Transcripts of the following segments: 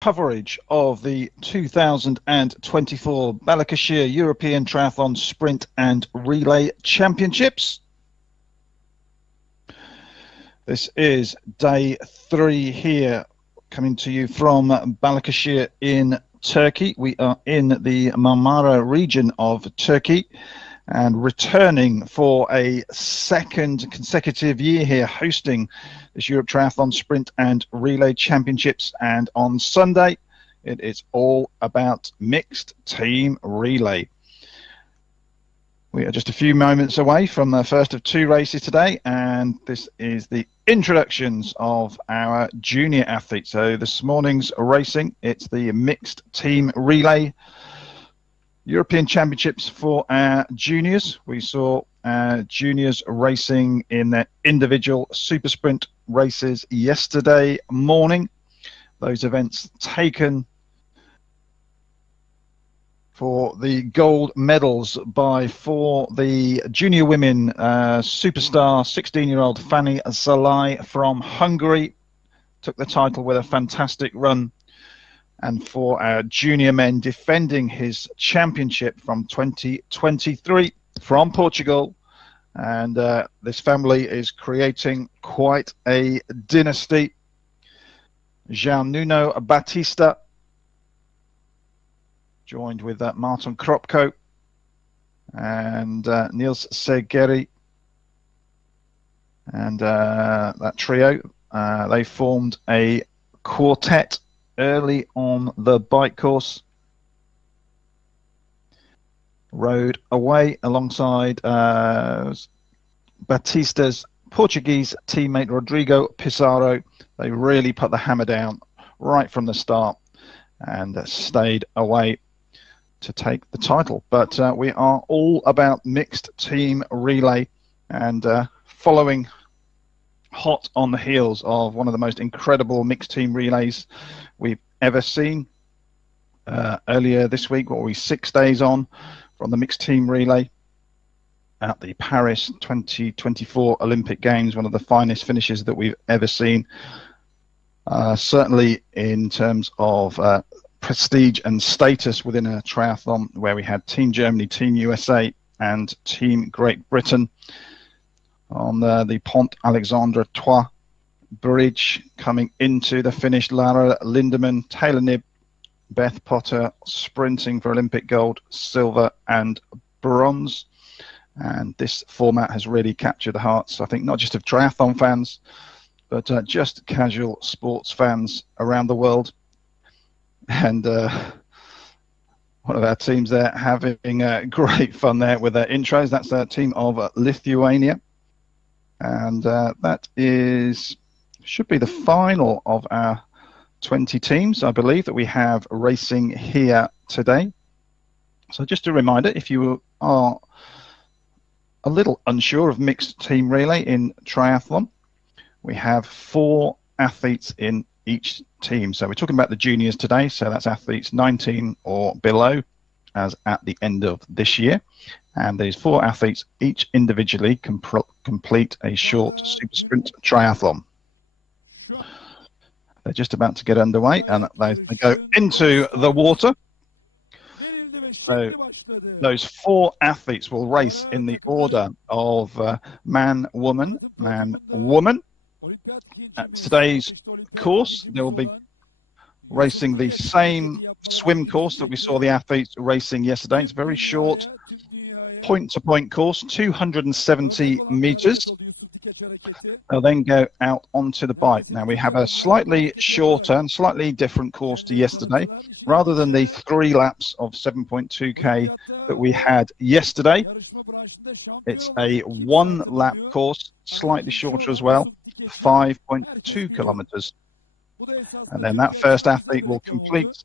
coverage of the 2024 Balıkesir European Triathlon Sprint and Relay Championships. This is day 3 here, coming to you from Balıkesir in Turkey. We are in the Marmara region of Turkey and returning for a second consecutive year here, hosting this Europe Triathlon Sprint and Relay Championships. And on Sunday, it is all about mixed team relay. We are just a few moments away from the first of 2 races today, and this is the introductions of our junior athletes. So this morning's racing, it's the mixed team relay European Championships for our juniors. We saw juniors racing in their individual super sprint races yesterday morning. Those events taken for the gold medals for the junior women superstar 16-year-old Fanny Zalai from Hungary. Took the title with a fantastic run. And for our junior men, defending his championship from 2023 from Portugal. And this family is creating quite a dynasty. João Nuno Batista, joined with Martin Kropko and Niels Segeri. And that trio, they formed a quartet early on the bike course, rode away alongside Batista's Portuguese teammate Rodrigo Pizarro. They really put the hammer down right from the start and stayed away to take the title. But we are all about mixed team relay, and following hot on the heels of one of the most incredible mixed team relays we've ever seen. Earlier this week, what were we, 6 days on from the mixed team relay at the Paris 2024 Olympic Games, one of the finest finishes that we've ever seen. Certainly in terms of prestige and status within a triathlon, where we had Team Germany, Team USA and Team Great Britain on the Pont Alexandre Trois bridge coming into the finish. Lara Lindemann, Taylor Knibb, Beth Potter sprinting for Olympic gold, silver and bronze. And this format has really captured the hearts, I think, not just of triathlon fans, but just casual sports fans around the world. And one of our teams there having great fun there with their intros. That's a team of Lithuania. And that should be the final of our 20 teams, I believe, that we have racing here today. So just a reminder, if you are a little unsure of mixed team relay in triathlon, we have 4 athletes in each team. So we're talking about the juniors today, so that's athletes 19 or below as at the end of this year. And these 4 athletes each individually complete a short super sprint triathlon. They're just about to get underway, and they go into the water. So those 4 athletes will race in the order of man, woman, man, woman. At today's course, they will be racing the same swim course that we saw the athletes racing yesterday. It's a very short point-to-point course, 270 meters. They'll then go out onto the bike. Now we have a slightly shorter and slightly different course to yesterday. Rather than the 3 laps of 7.2k that we had yesterday, it's a 1-lap course, slightly shorter as well, 5.2 kilometers. And then that first athlete will complete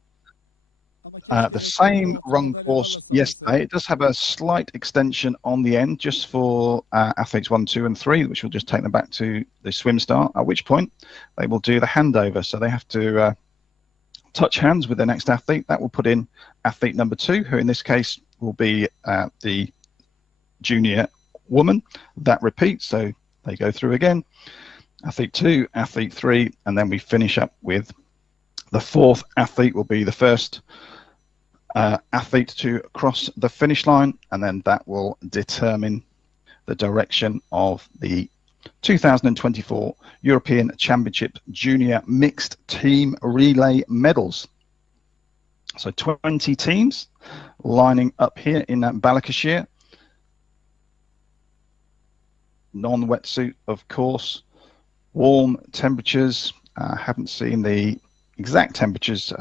the same run course yesterday. It does have a slight extension on the end just for athletes 1, 2 and 3, which will just take them back to the swim start, at which point they will do the handover. So they have to touch hands with the next athlete. That will put in athlete number 2, who in this case will be the junior woman. That repeats, so they go through again. Athlete 2, athlete 3, and then we finish up with The fourth athlete will be the first athlete to cross the finish line, and then that will determine the direction of the 2024 European Championship Junior Mixed Team Relay medals. So 20 teams lining up here in Balıkesir. Non-wetsuit, of course. Warm temperatures. Haven't seen the exact temperatures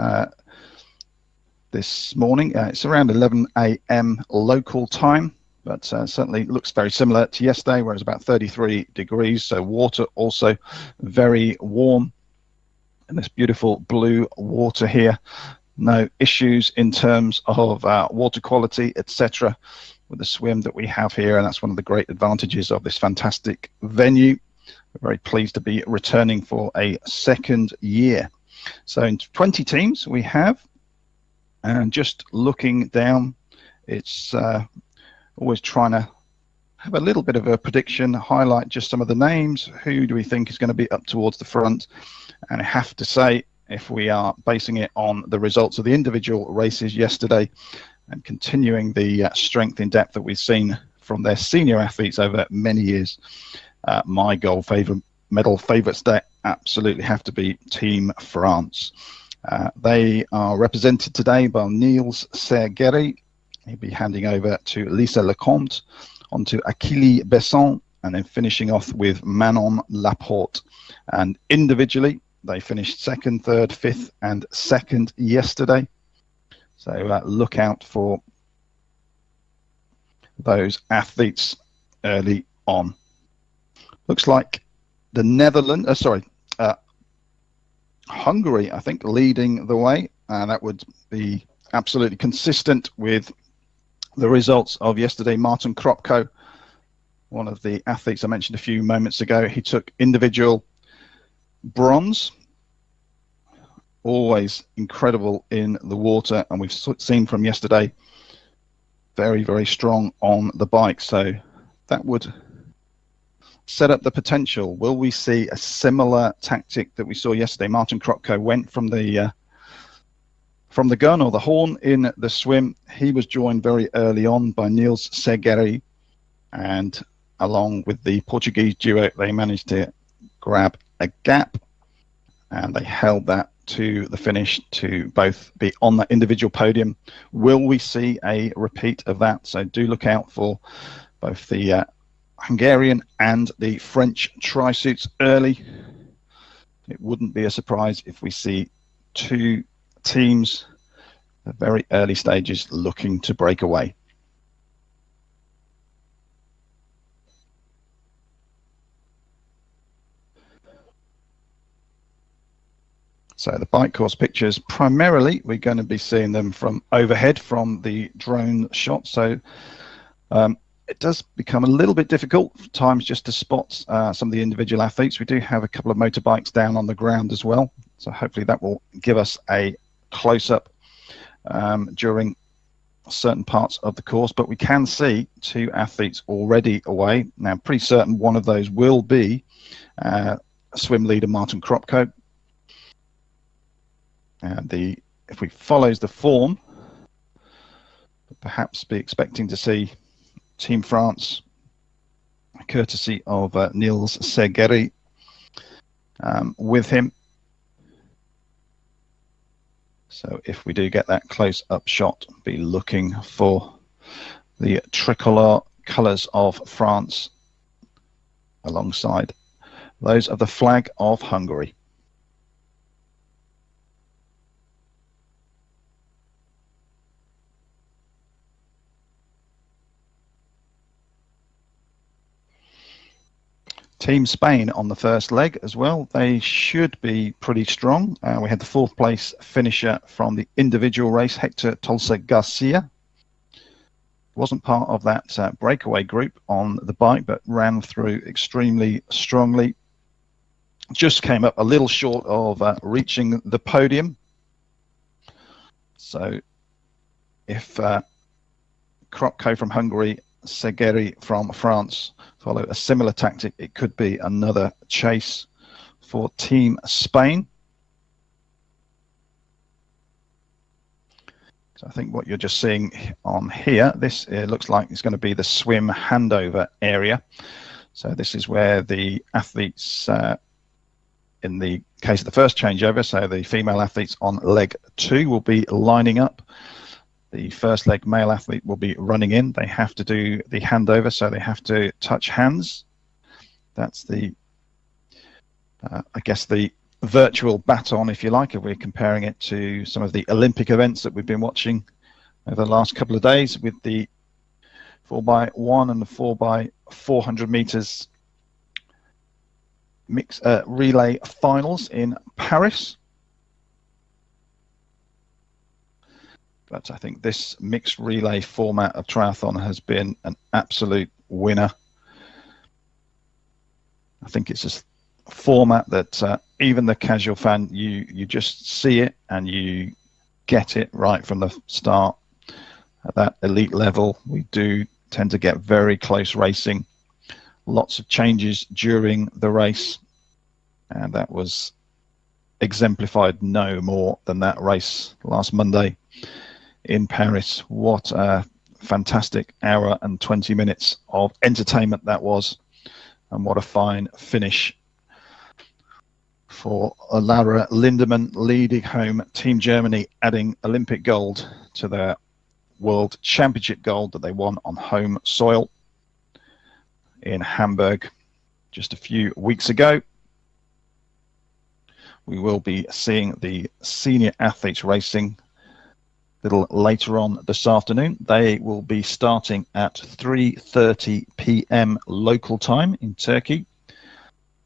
this morning. It's around 11 a.m. local time, but certainly looks very similar to yesterday, where it's about 33 degrees. So water also very warm, and this beautiful blue water here. No issues in terms of water quality, etc., with the swim that we have here, and that's one of the great advantages of this fantastic venue. We're very pleased to be returning for a second year. So in 20 teams we have, and just looking down, it's always trying to have a little bit of a prediction, highlight just some of the names. Who do we think is going to be up towards the front? And I have to say, if we are basing it on the results of the individual races yesterday and continuing the strength in depth that we've seen from their senior athletes over many years, my gold medal favourites there absolutely have to be Team France. They are represented today by Niels Sergeri. He'll be handing over to Lisa Lecomte, onto Achille Besson, and then finishing off with Manon Laporte. And individually, they finished second, third, fifth, and second yesterday. So look out for those athletes early on. Looks like the Netherlands, Hungary, I think, leading the way. That would be absolutely consistent with the results of yesterday. Martin Kropko, one of the athletes I mentioned a few moments ago, he took individual bronze. Always incredible in the water, and we've seen from yesterday, very, very strong on the bike. So that would set up the potential. Will we see a similar tactic that we saw yesterday? Martin Kropko went from the gun or the horn in the swim. He was joined very early on by Niels Sergeri, and along with the Portuguese duo, they managed to grab a gap, and they held that to the finish to both be on that individual podium. Will we see a repeat of that? So do look out for both the Hungarian and the French tri-suits early. It wouldn't be a surprise if we see two teams at very early stages looking to break away. So the bike course pictures, primarily we're going to be seeing them from overhead from the drone shot. So it does become a little bit difficult at times just to spot some of the individual athletes. We do have a couple of motorbikes down on the ground as well. So hopefully that will give us a close-up during certain parts of the course. But we can see two athletes already away. Now, pretty certain one of those will be swim leader Martin Kropko. And if we follows the form, perhaps be expecting to see Team France, courtesy of Niels Sergeri, with him. So if we do get that close-up shot, be looking for the tricolour colours of France alongside those of the flag of Hungary. Team Spain on the first leg as well. They should be pretty strong. We had the fourth place finisher from the individual race, Hector Tolsa Garcia. Wasn't part of that breakaway group on the bike, but ran through extremely strongly. Just came up a little short of reaching the podium. So if Kropko from Hungary, Sergeri from France follow a similar tactic, it could be another chase for Team Spain. So I think what you're just seeing on here, this looks like it's going to be the swim handover area. So this is where the athletes, in the case of the first changeover, so the female athletes on leg 2 will be lining up. The first leg male athlete will be running in. They have to do the handover, so they have to touch hands. That's the, I guess, the virtual baton, if you like, if we're comparing it to some of the Olympic events that we've been watching over the last couple of days with the 4x1 and the 4x400 meters relay finals in Paris. But I think this mixed relay format of triathlon has been an absolute winner. I think it's just a format that even the casual fan, you just see it and you get it right from the start. At that elite level, we do tend to get very close racing. Lots of changes during the race, and that was exemplified no more than that race last Monday in Paris. What a fantastic hour and 20 minutes of entertainment that was, and what a fine finish for Lara Lindemann, leading home Team Germany, adding Olympic gold to their World Championship gold that they won on home soil in Hamburg just a few weeks ago. We will be seeing the senior athletes racing a little later on this afternoon. They will be starting at 3:30 p.m. local time in Turkey.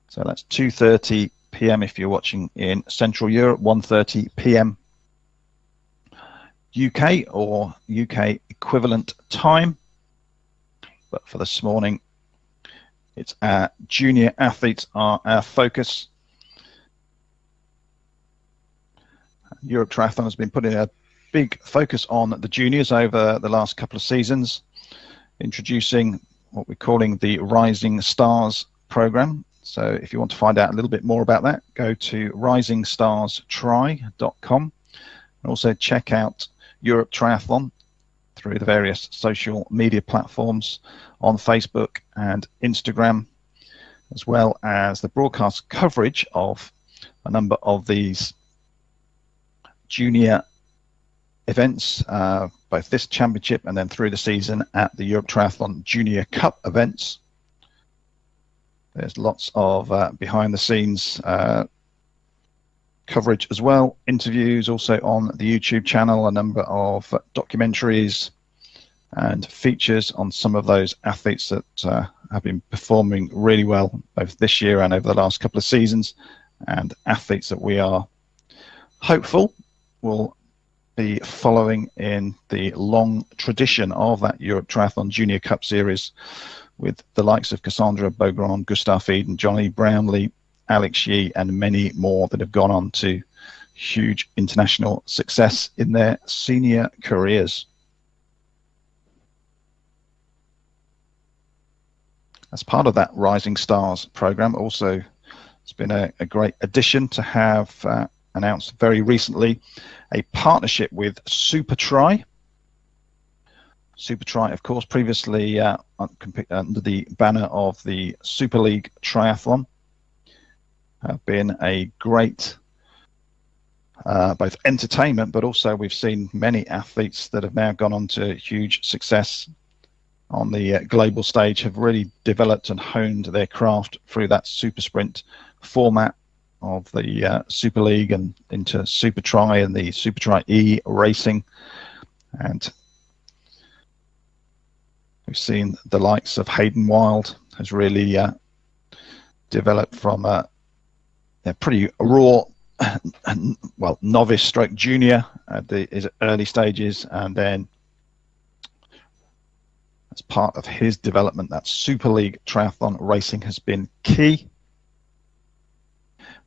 So that's 2:30 p.m. if you're watching in Central Europe, 1:30 p.m. UK or UK equivalent time. But for this morning, it's our junior athletes are our focus. Europe Triathlon has been putting a big focus on the juniors over the last couple of seasons, introducing what we're calling the Rising Stars program. So if you want to find out a little bit more about that, go to risingstarstry.com, and also check out Europe Triathlon through the various social media platforms on Facebook and Instagram, as well as the broadcast coverage of a number of these junior events, both this championship and then through the season at the Europe Triathlon Junior Cup events. There's lots of behind the scenes coverage as well, interviews also on the YouTube channel, a number of documentaries and features on some of those athletes that have been performing really well both this year and over the last couple of seasons, and athletes that we are hopeful will be following in the long tradition of that Europe Triathlon Junior Cup Series, with the likes of Cassandra Beaugrand, Gustav Eden, Johnny Brownlee, Alex Yee, and many more that have gone on to huge international success in their senior careers. As part of that Rising Stars program, also it's been a great addition to have announced very recently a partnership with SuperTri. SuperTri, of course, previously under the banner of the Super League Triathlon, have been a great both entertainment, but also we've seen many athletes that have now gone on to huge success on the global stage, have really developed and honed their craft through that super sprint format of the Super League and into SuperTri and the SuperTri E racing. And we've seen the likes of Hayden Wild has really developed from a pretty raw, well, novice stroke junior at his early stages, and then as part of his development, that Super League Triathlon racing has been key.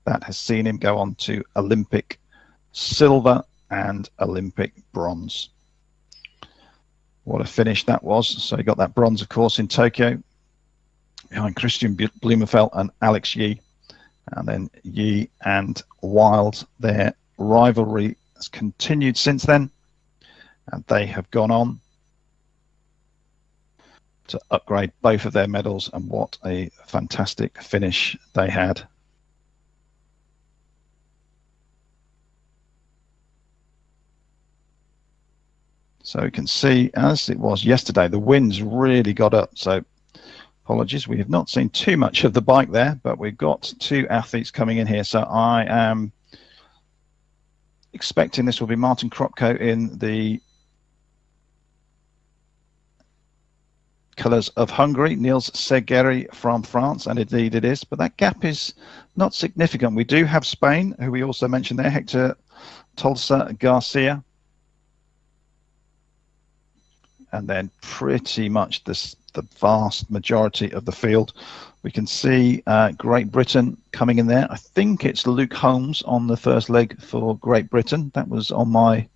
That has seen him go on to Olympic silver and Olympic bronze. What a finish that was. So he got that bronze, of course, in Tokyo behind Christian Blumenfeld and Alex Yee. And then Yee and Wild, their rivalry has continued since then. And they have gone on to upgrade both of their medals, and what a fantastic finish they had. So you can see, as it was yesterday, the winds really got up. So apologies, we have not seen too much of the bike there, but we've got two athletes coming in here. So I am expecting this will be Martin Kropko in the colours of Hungary, Niels Segeri from France, and indeed it is, but that gap is not significant. We do have Spain, who we also mentioned there, Hector Tolsa Garcia, and then pretty much the vast majority of the field. We can see Great Britain coming in there. I think it's Luke Holmes on the first leg for Great Britain. That was on my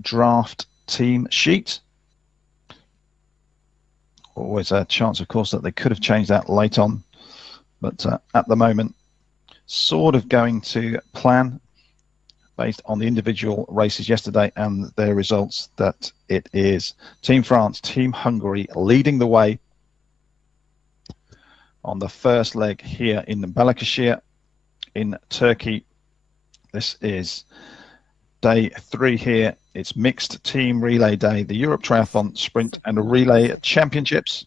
draft team sheet. Always a chance, of course, that they could have changed that late on, but at the moment, sort of going to plan based on the individual races yesterday and their results, that it is Team France, Team Hungary leading the way on the first leg here in Balıkesir in Turkey. This is day 3 here. It's mixed team relay day, the Europe Triathlon Sprint and Relay Championships.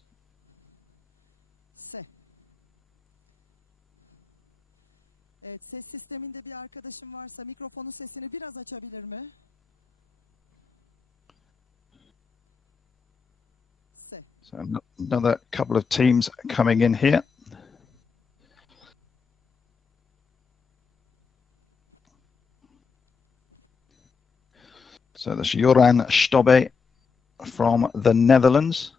Evet, ses sisteminde bir arkadaşım varsa mikrofonun sesini biraz açabilir mi? So another couple of teams coming in here. So there's Joran Stobbe from the Netherlands.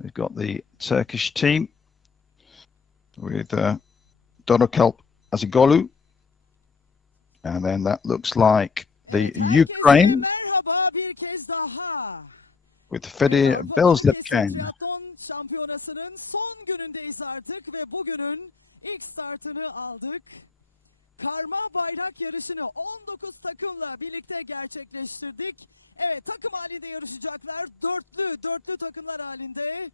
We've got the Turkish team with Dorokalp Azigolu. And then that looks like the Ukraine with Fedi Belzlipken. Triatlon Şampiyonası'nın son günündeyiz artık ve bugünün ilk startını aldık. Karma bayrak yarışını 19 takımla birlikte gerçekleştirdik. Evet, takım halinde yarışacaklar. Dörtlü takımlar halinde.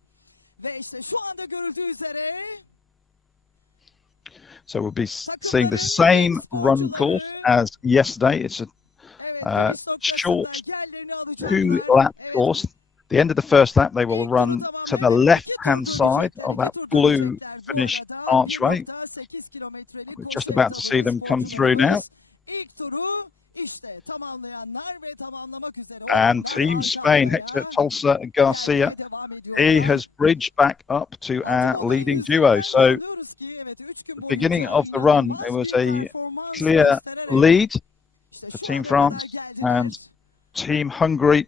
Ve işte şu anda görüldüğü üzere. So we'll be seeing the same run course as yesterday. It's a short 2-lap course. At the end of the first lap, they will run to the left-hand side of that blue finish archway. We're just about to see them come through now. And Team Spain, Hector Tolsa Garcia, he has bridged back up to our leading duo. So at the beginning of the run, there was a clear lead for Team France and Team Hungary.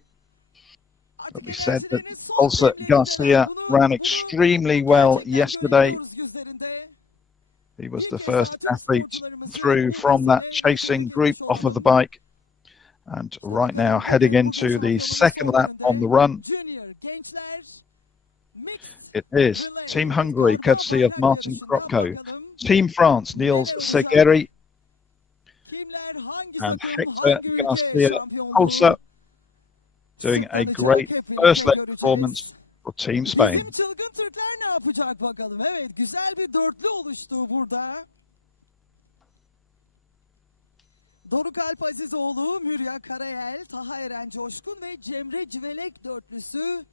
But we said that Tolsa Garcia ran extremely well yesterday. He was the first athlete through from that chasing group off of the bike. And right now heading into the second lap on the run. It is Team Hungary, courtesy of Martin Kropko. Team France, Niels Segeri and Hector Garcia Tolsa, doing a great first leg performance for Team Spain. Çılgın Türkler ne yapacak bakalım. Evet, güzel bir dörtlü oluştu burada. Doruk Azizoğlu, Mürya Karayel, Taha Eren Coşkun ve Cemre Civelek dörtlüsü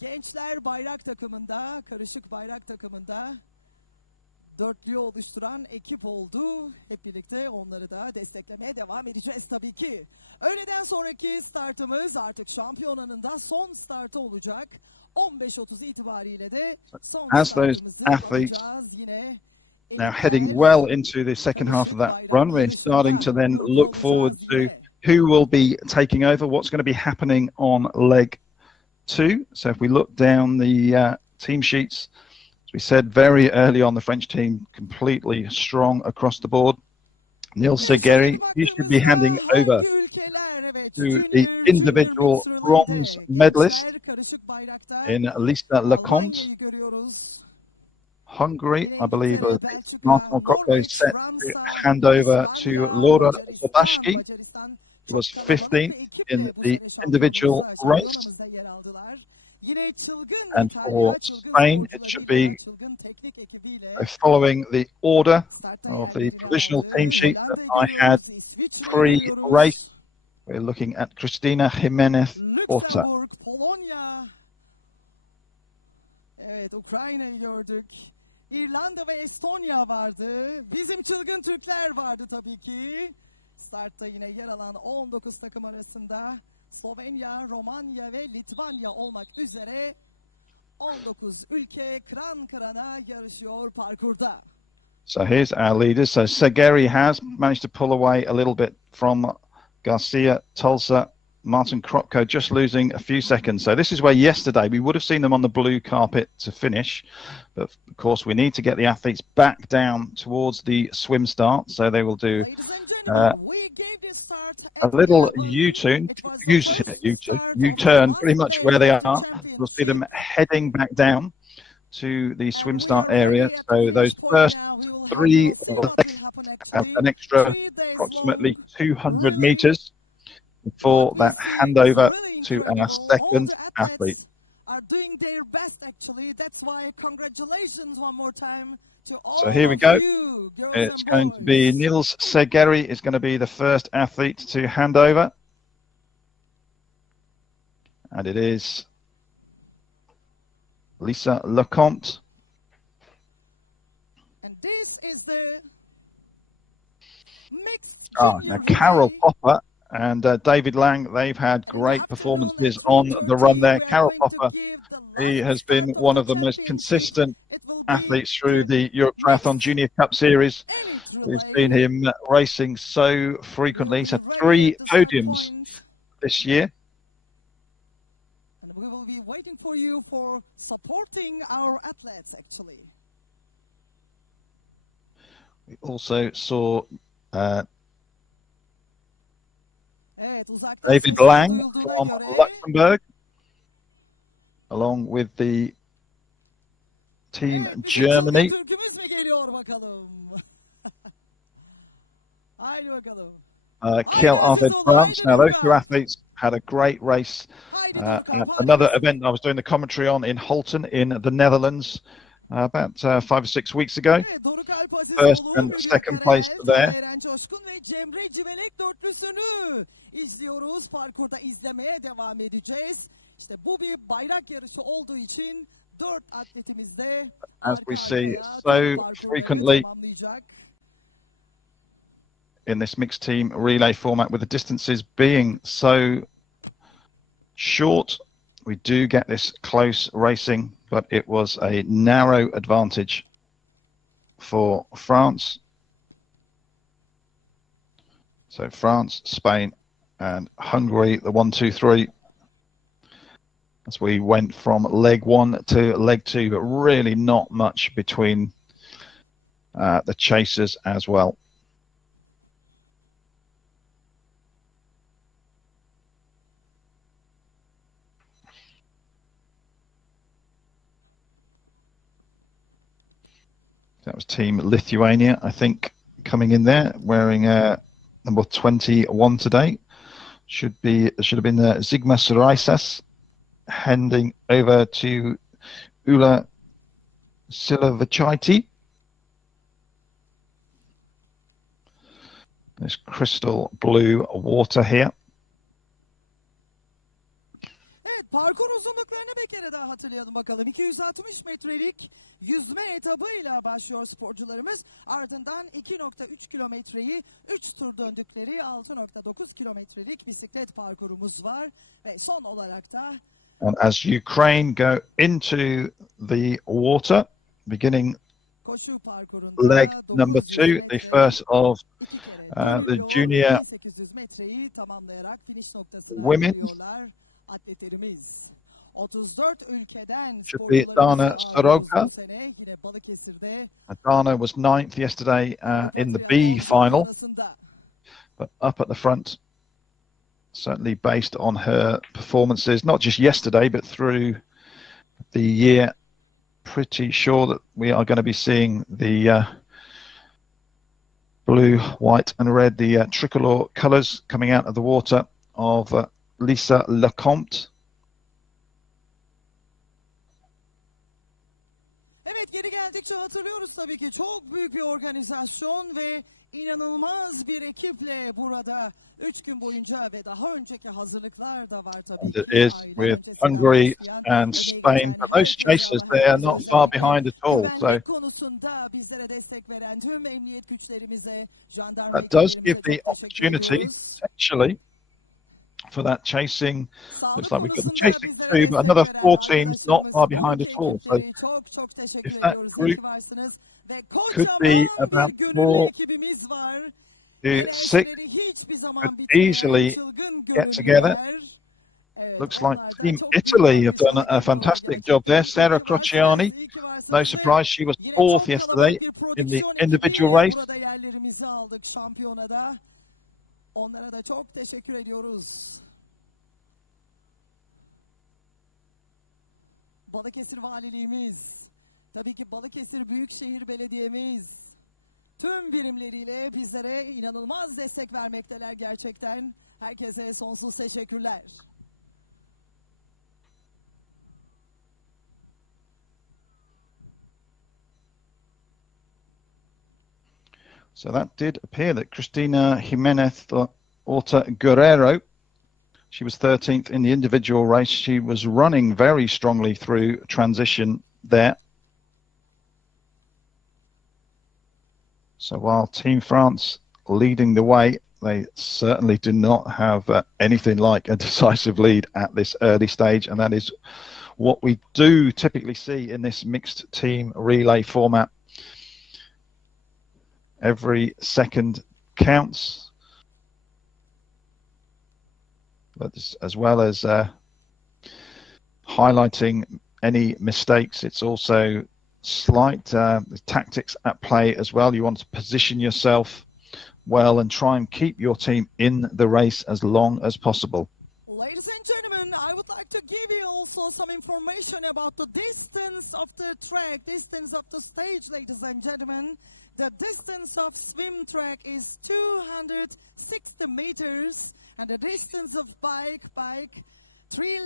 Gençler bayrak takımında, karışık bayrak takımında dörtlüyü oluşturan ekip oldu. Hep birlikte onları da desteklemeye devam edeceğiz tabii ki. Öğleden sonraki startımız artık şampiyonanın da son startı olacak. 15:30 itibariyle de son as those athletes now heading well into the second half of that run, we're starting to then look forward to who will be taking over, what's going to be happening on leg 2. So if we look down the team sheets, as we said very early on, the French team completely strong across the board. Niels Segeri, he should be handing over to the individual bronze medalist in Lisa Lecomte. Hungary, I believe, Belçika, Martin Kokko set to hand over to Laura Zadashki, who was 15th in the individual race. And for Spain, it should be following the order of the provisional team sheet that I had pre-race. We're looking at Cristina Jimenez Orta. Evet, Ukrayna'yı gördük. İrlanda ve Estonya vardı. Bizim çılgın Türkler vardı tabii ki. Startta yine yer alan 19 takım arasında Slovenya, Romanya ve Litvanya olmak üzere 19 ülke kıran kırana yarışıyor parkurda. So here's our leaders. So Segeri has managed to pull away a little bit from Garcia, Tulsa, Martin Kropko just losing a few seconds. So this is where yesterday we would have seen them on the blue carpet to finish. But of course, we need to get the athletes back down towards the swim start. So they will do a little U-turn pretty much where they are. We'll see them heading back down to the swim start area. So those first three have an extra approximately 200 meters before that handover to our second athlete. Are doing their best, actually. That's why congratulations one more time to all. So here we go. You, it's going to be Nils Segeri is going to be the first athlete to hand over. And it is Lisa Lecomte. And this is the mixed now Carol Popper and David Lang, they've had great performances on the run there. Carol Popper, he has been one of the most consistent athletes through the Europe Triathlon Junior Cup Series. We've seen him racing so frequently. He's had 3 podiums this year. And we will be waiting for you for supporting our athletes, actually. We also saw David Lang from Luxembourg, along with the team Germany. Kiel Arvid France. Now those 2 athletes had a great race at another event I was doing the commentary on in Holten in the Netherlands about 5 or 6 weeks ago. First and second place there. İzliyoruz, parkurda izlemeye devam edeceğiz. İşte bu bir bayrak yarışı olduğu için 4 atletimiz de as we see so frequently in this mixed team relay format, with the distances being so short, we do get this close racing, but it was a narrow advantage for France. So France, Spain, and Hungary, the 1, 2, 3, as we went from leg 1 to leg 2, but really not much between the chasers as well. That was Team Lithuania, I think, coming in there, wearing number 21 today. Should have been Zigmas Raisas, handing over to Ula Silovachaiti. This crystal blue water here. Evet, parkur uzunluklarını bir kere daha hatırlayalım bakalım. 260 metrelik yüzme etabıyla başlıyor sporcularımız. Ardından 2.3 kilometreyi 3 tur döndükleri 6.9 kilometrelik bisiklet parkurumuz var. Ve son olarak da and as Ukraine go into the water, beginning leg number 2, the first of the junior women, should be Dana Soroka. Dana was 9th yesterday in the B final, but up at the front, certainly based on her performances, not just yesterday, but through the year pretty sure that we are going to be seeing the blue, white and red, the tricolor colours coming out of the water of Lisa Lecomte. Evet, geri geldikçe hatırlıyoruz tabii ki. Çok büyük bir organizasyon ve inanılmaz bir ekiple burada 3 gün boyunca ve daha önceki hazırlıklar da var tabii ki. It is with Hungary and Spain, but those chasers, they are not far behind at all. So konusunda bizlere destek veren tüm emniyet güçlerimize, that does give the opportunity, potentially, for that chasing. Looks like we've got the chasing two, but another 4 teams not far behind at all. So if that group could be about 4 to 6, could easily get together. Looks like Team Italy have done a fantastic job there. Sarah Crociani, no surprise, she was 4th yesterday in the individual race. Onlara da çok teşekkür ediyoruz. Balıkesir Valiliğimiz, tabii ki Balıkesir Büyükşehir Belediye'miz tüm birimleriyle bizlere inanılmaz destek vermekteler gerçekten. Herkese sonsuz teşekkürler. So that did appear that Cristina Jimenez Orta Guerrero, she was 13th in the individual race. She was running very strongly through transition there. So while Team France leading the way, they certainly do not have anything like a decisive lead at this early stage, and that is what we do typically see in this mixed team relay format. Every second counts, but as well as highlighting any mistakes, it's also slight tactics at play as well. You want to position yourself well and try and keep your team in the race as long as possible. Ladies and gentlemen, I would like to give you also some information about the distance of the track, distance of the stage, ladies and gentlemen. The distance of swim track is 260 meters, and the distance of bike 3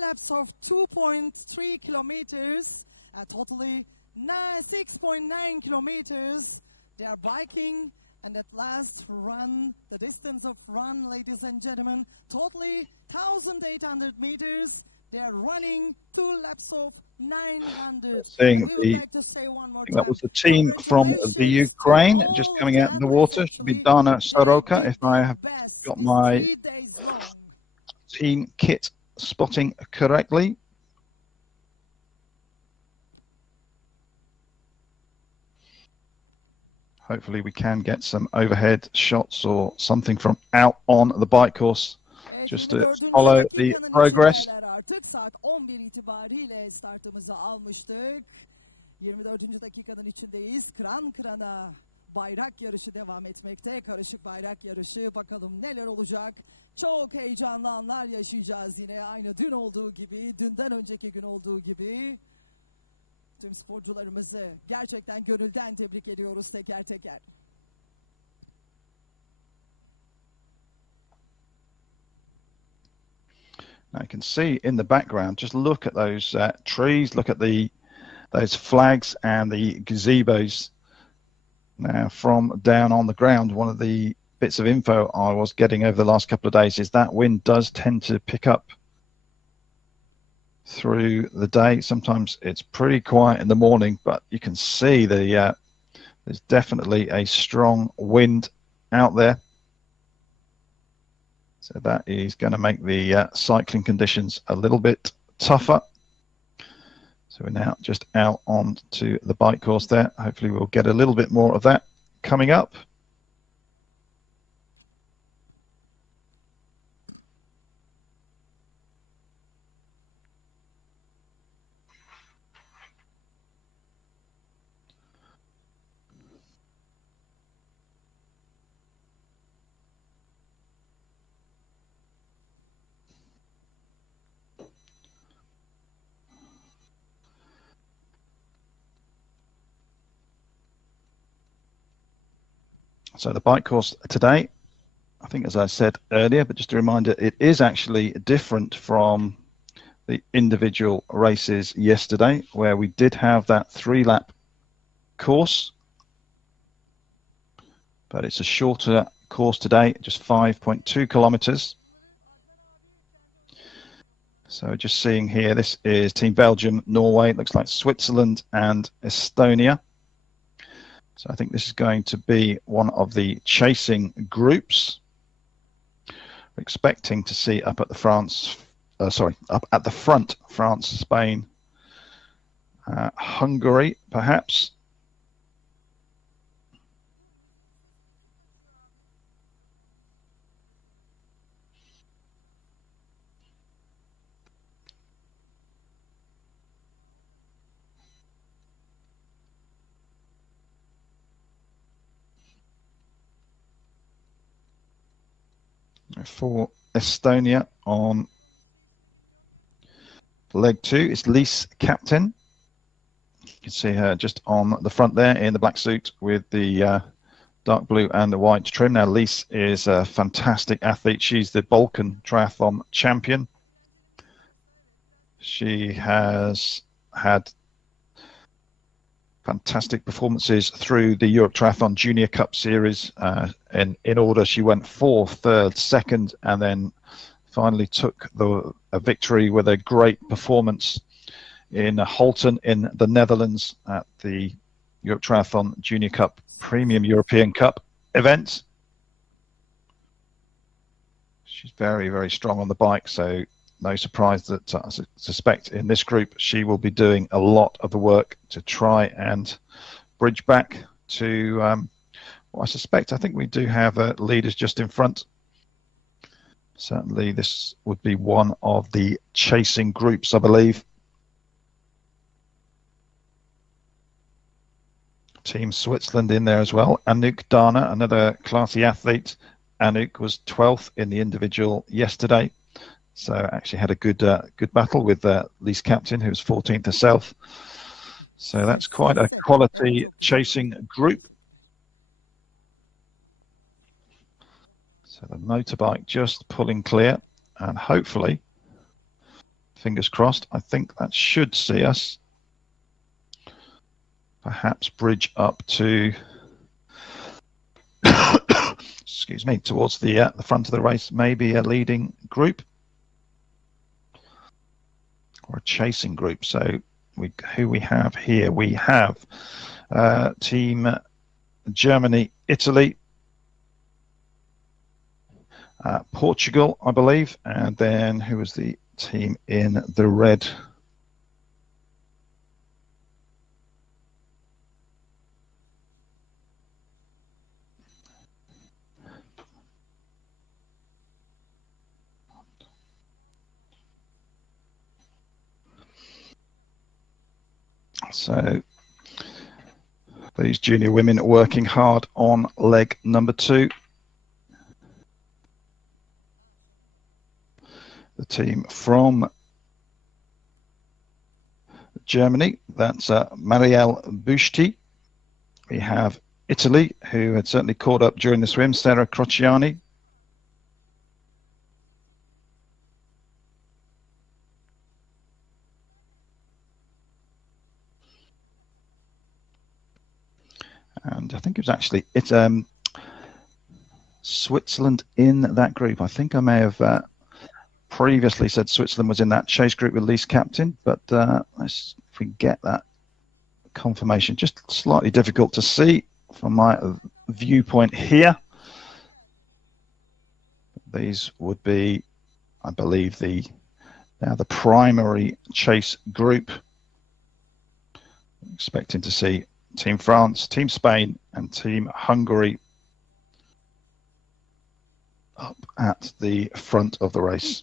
laps of 2.3 kilometers, totally 6.9 kilometers. They are biking, and at last run, the distance of run, ladies and gentlemen, totally 1,800 meters. They are running 2 laps of 900. Seeing the, I think that was the team from the Ukraine just coming out of the water. Should be Dana Soroka, if I have got my team kit spotting correctly. Hopefully we can get some overhead shots or something from out on the bike course just to follow the progress. Artık saat 11 itibariyle startımızı almıştık. 24. dakikanın içindeyiz. Kıran kırana bayrak yarışı devam etmekte. Karışık bayrak yarışı. Bakalım neler olacak. Çok heyecanlı anlar yaşayacağız yine. Aynı dün olduğu gibi, dünden önceki gün olduğu gibi. Tüm sporcularımızı gerçekten gönülden tebrik ediyoruz teker teker. I can see in the background, just look at those trees, look at those flags and the gazebos. Now from down on the ground, one of the bits of info I was getting over the last couple of days is that wind does tend to pick up through the day. Sometimes it's pretty quiet in the morning, but you can see there's definitely a strong wind out there. So that is going to make the cycling conditions a little bit tougher. So we're now just out onto the bike course there. Hopefully we'll get a little bit more of that coming up. So the bike course today, I think, as I said earlier, but just a reminder, it is actually different from the individual races yesterday, where we did have that 3-lap course, but it's a shorter course today, just 5.2 kilometers. So just seeing here, this is Team Belgium, Norway, it looks like Switzerland and Estonia. So I think this is going to be one of the chasing groups. We're expecting to see up at the up at the front, France, Spain, Hungary, perhaps. For Estonia on leg 2, it's Lise Captain. You can see her just on the front there in the black suit with the dark blue and the white trim. Now, Lise is a fantastic athlete. She's the Balkan Triathlon champion. She has had fantastic performances through the Europe Triathlon Junior Cup Series. In order, she went 4th, 3rd, 2nd, and then finally took a victory with a great performance in Holten in the Netherlands at the Europe Triathlon Junior Cup Premium European Cup event. She's very, very strong on the bike, so no surprise that I suspect in this group she will be doing a lot of the work to try and bridge back to what I think we do have leaders just in front. Certainly this would be one of the chasing groups, I believe. Team Switzerland in there as well. Anouk Dana, another classy athlete. Anouk was 12th in the individual yesterday. So actually had a good battle with Lise Captain, who was 14th herself. So that's quite a quality chasing group. So the motorbike just pulling clear, and hopefully, fingers crossed, I think that should see us perhaps bridge up to, excuse me, towards the front of the race, maybe a leading group or a chasing group. So who we have here? We have Team Germany, Italy, Portugal, I believe, and then who was the team in the red? So these junior women working hard on leg number 2. The team from Germany, that's Marielle Busti. We have Italy, who had certainly caught up during the swim, Sarah Crociani. And I think it was actually Switzerland in that group. I think I may have previously said Switzerland was in that chase group with Lise Captain, but let's if we get that confirmation. Just slightly difficult to see from my viewpoint here. These would be, I believe, the primary chase group. Expecting to see Team France, Team Spain, and Team Hungary up at the front of the race.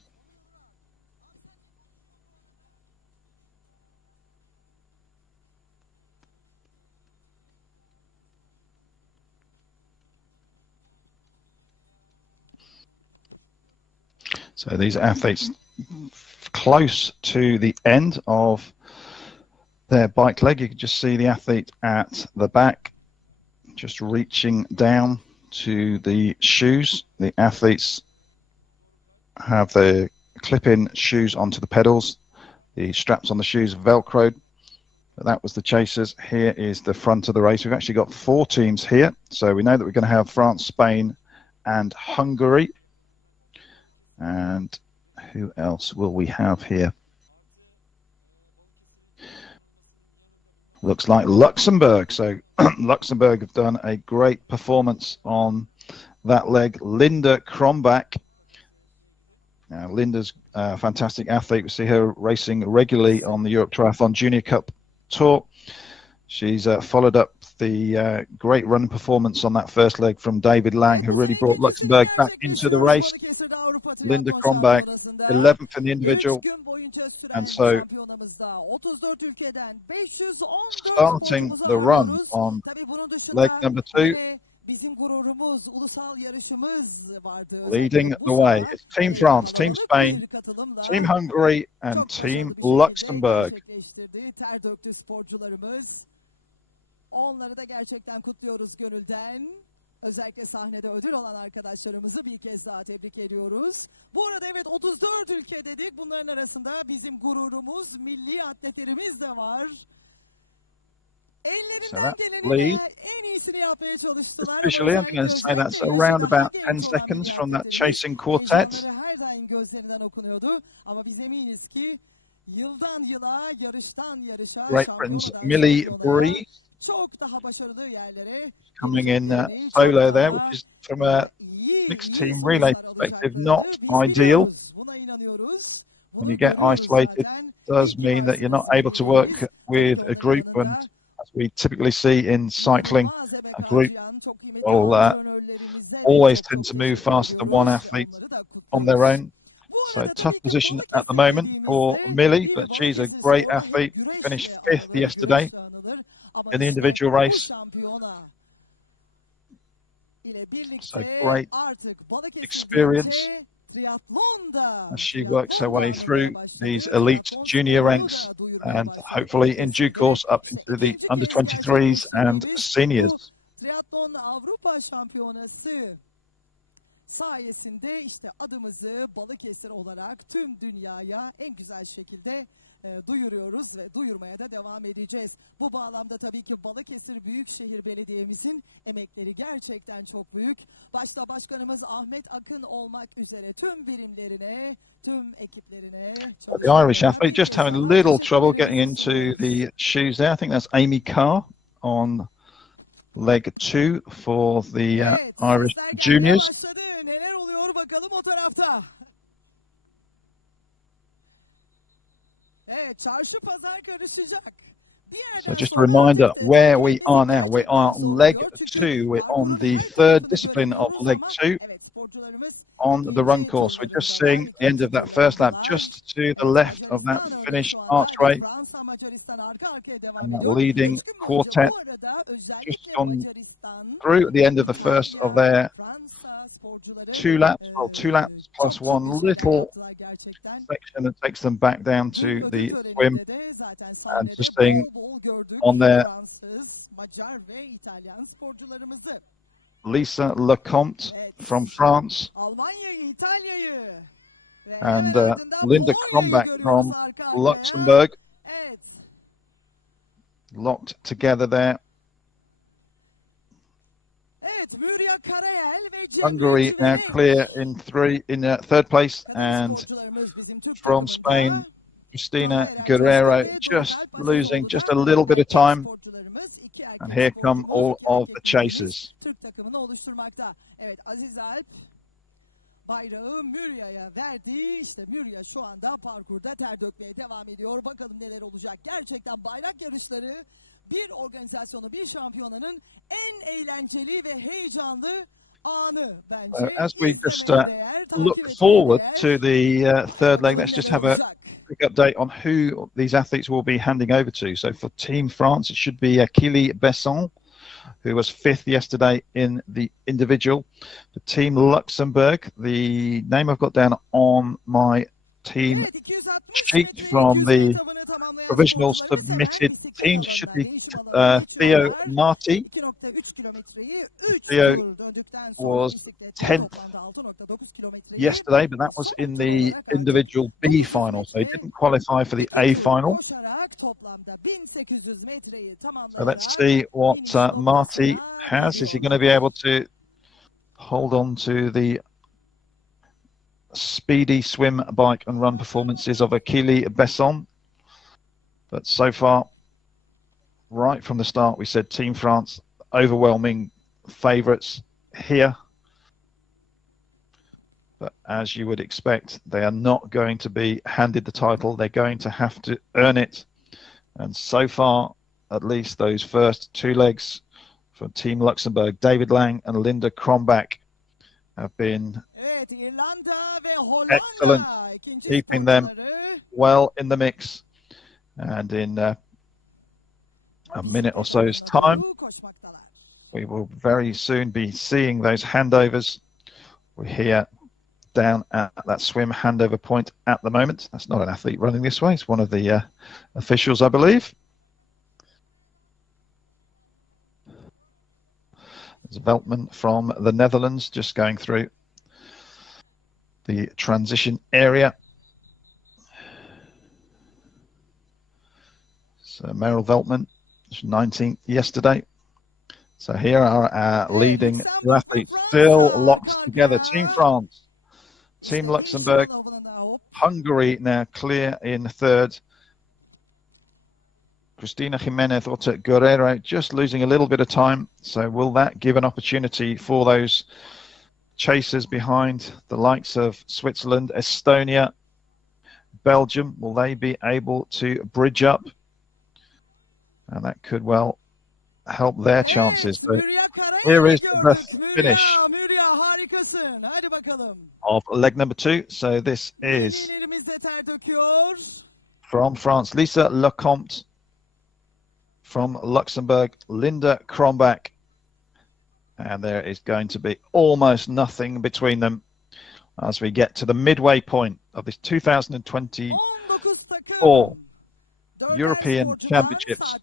So these athletes close to the end of their bike leg. You can just see the athlete at the back just reaching down to the shoes. The athletes have the clip-in shoes onto the pedals. The straps on the shoes velcroed. But that was the chasers. Here is the front of the race. We've actually got 4 teams here. So we know that we're going to have France, Spain, and Hungary. And who else will we have here? Looks like Luxembourg. So Luxembourg have done a great performance on that leg. Linda Krombach. Now, Linda's a fantastic athlete. We see her racing regularly on the Europe Triathlon Junior Cup Tour. She's followed up the great running performance on that first leg from David Lang, who really brought Luxembourg back into the race. Linda Krombach, 11th in the individual. And so, starting the run on leg number 2, leading the way, it's Team France, Team Spain, Team Hungary, and Team Luxembourg. Onları da gerçekten kutluyoruz gönülden. Özellikle sahnede ödül alan arkadaşlarımızı bir kez daha tebrik ediyoruz. Bu arada evet 34 ülke dedik. Bunların arasında bizim gururumuz, milli atletlerimiz de var. Ellerinden gelenin en iyisini yapmaya çalıştılar. Officially, I'm going to say that's around about 10 seconds from that chasing quartet. Her daim gözlerinden okunuyordu. Ama biz eminiz ki yıldan yıla, yarıştan yarışa Great Britain's Millie Breeze coming in solo there, which is from a mixed team relay perspective not ideal. When you get isolated, it does mean that you're not able to work with a group, and as we typically see in cycling, a group will always tend to move faster than one athlete on their own. So tough position at the moment for Millie, but she's a great athlete. Finished 5th yesterday in the individual race. So great experience as she works her way through these elite junior ranks and hopefully in due course up into the under 23s and seniors. Triatlon Avrupa Şampiyonası sayesinde işte adımızı Balıkesir olarak tüm dünyaya en güzel şekilde duyuruyoruz ve duyurmaya da devam edeceğiz. Bu bağlamda tabii ki Balıkesir Büyükşehir Belediye'mizin emekleri gerçekten çok büyük. Başta Başkanımız Ahmet Akın olmak üzere tüm birimlerine, tüm ekiplerine. The Irish athlete just having a little trouble getting into the shoes there. I think that's Amy Carr on leg 2 for the Irish juniors. Neler oluyor bakalım o tarafta. Evet, çarşı pazar karışacak. So just a reminder where we are now. We are on leg 2. We're on the 3rd discipline of leg 2 on the run course. We're just seeing the end of that first lap, just to the left of that finish archway. And that leading quartet just gone through at the end of the first of their 2 laps, well, 2 laps plus one little section that takes them back down to the swim, and just seeing on there Lisa Lecomte from France and Linda Krombach from Luxembourg, locked together there. Hungary now clear in 3rd place, and from Spain, Cristina Guerrero just losing just a little bit of time. And here come all of the chasers. Bayrağı Mürya'ya verdi. İşte Mürya şu anda parkurda ter dökmeye devam ediyor. Bakalım neler olacak. Gerçekten bayrak yarışları bir organizasyonu, bir şampiyonanın en eğlenceli ve heyecanlı anı bence. As we just look forward to the 3rd leg, let's just have a quick update on who these athletes will be handing over to. So for Team France, it should be Kili Besson, who was 5th yesterday in the individual. For Team Luxembourg, the name I've got down on my team sheet from the tamamlayan provisional sporcularımız hemen submitted istikrar teams should alanına, be değişim alanına Theo geçiyorlar. Marti. 2.3 kilometreyi 3 Theo tur döndükten sonra was bisikletle 10th toplamda 6.9 kilometreyi yesterday, but that was son in tur the olarak artık individual B 900 final, so he metre didn't qualify for the A iki tur final. koşarak toplamda 1800 metreyi So let's tamamlayarak see what finish noktasına Marty has. Is he going to be able to hold on to the speedy swim, bike and run performances of Achille Besson? But so far, right from the start, we said Team France overwhelming favourites here. But as you would expect, they are not going to be handed the title. They're going to have to earn it. And so far, at least those first two legs for Team Luxembourg, David Lang and Linda Krombach, have been excellent, keeping them well in the mix. And in a minute or so's time, we will very soon be seeing those handovers. We're here down at that swim handover point at the moment. That's not an athlete running this way. It's one of the officials, I believe. There's Veltman from the Netherlands just going through the transition area. So Meryl Veltman, 19th yesterday. So here are our leading two athletes, still locked together. Team France, Team Luxembourg, Hungary now clear in third. Cristina Jimenez Orta Guerrero just losing a little bit of time. So will that give an opportunity for those chasers behind the likes of Switzerland, Estonia, Belgium? Will they be able to bridge up? And that could well help their chances. But here is the finish of leg number 2. So this is from France, Lisa Lecomte. From Luxembourg, Linda Krombach. And there is going to be almost nothing between them as we get to the midway point of this 2024 European Championships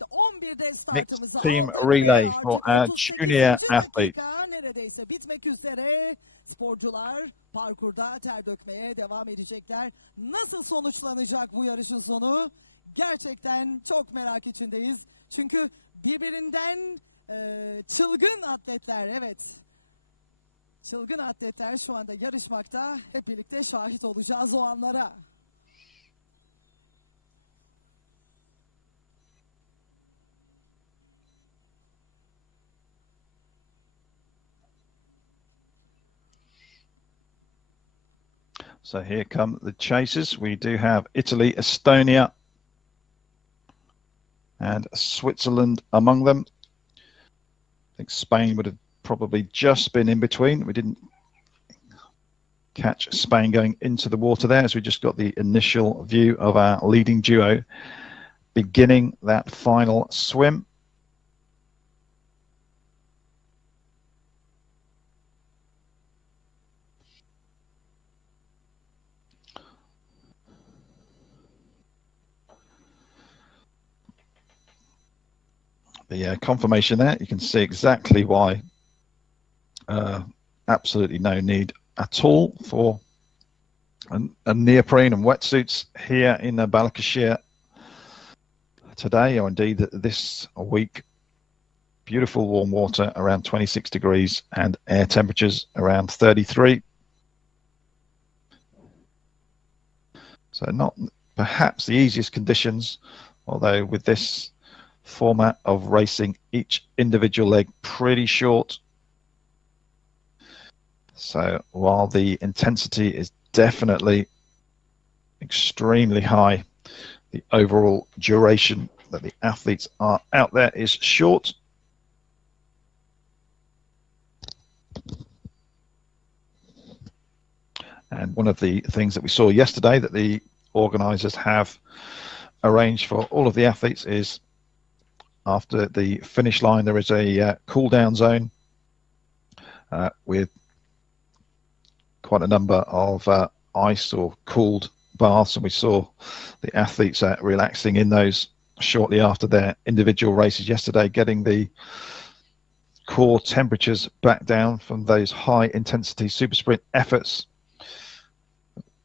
mixed team relay for our junior athletes. Sporcular parkurda ter dökmeye devam edecekler. Nasıl sonuçlanacak bu yarışın sonu? Gerçekten çok merak içindeyiz. Çünkü birbirinden çılgın atletler, evet. Çılgın atletler şu anda yarışmakta. Hep birlikte şahit olacağız o anlara. So here come the chasers. We do have Italy, Estonia, and Switzerland among them. I think Spain would have probably just been in between. We didn't catch Spain going into the water there, as we just got the initial view of our leading duo beginning that final swim. The confirmation there, you can see exactly why. Absolutely no need at all for a neoprene and wetsuits here in the Balıkesir today, or indeed this week. Beautiful warm water around 26 degrees and air temperatures around 33. So not perhaps the easiest conditions, although with this format of racing, each individual leg pretty short. So while the intensity is definitely extremely high, the overall duration that the athletes are out there is short. And one of the things that we saw yesterday that the organisers have arranged for all of the athletes is after the finish line, there is a cool down zone with quite a number of ice or cooled baths, and we saw the athletes relaxing in those shortly after their individual races yesterday, getting the core temperatures back down from those high intensity super sprint efforts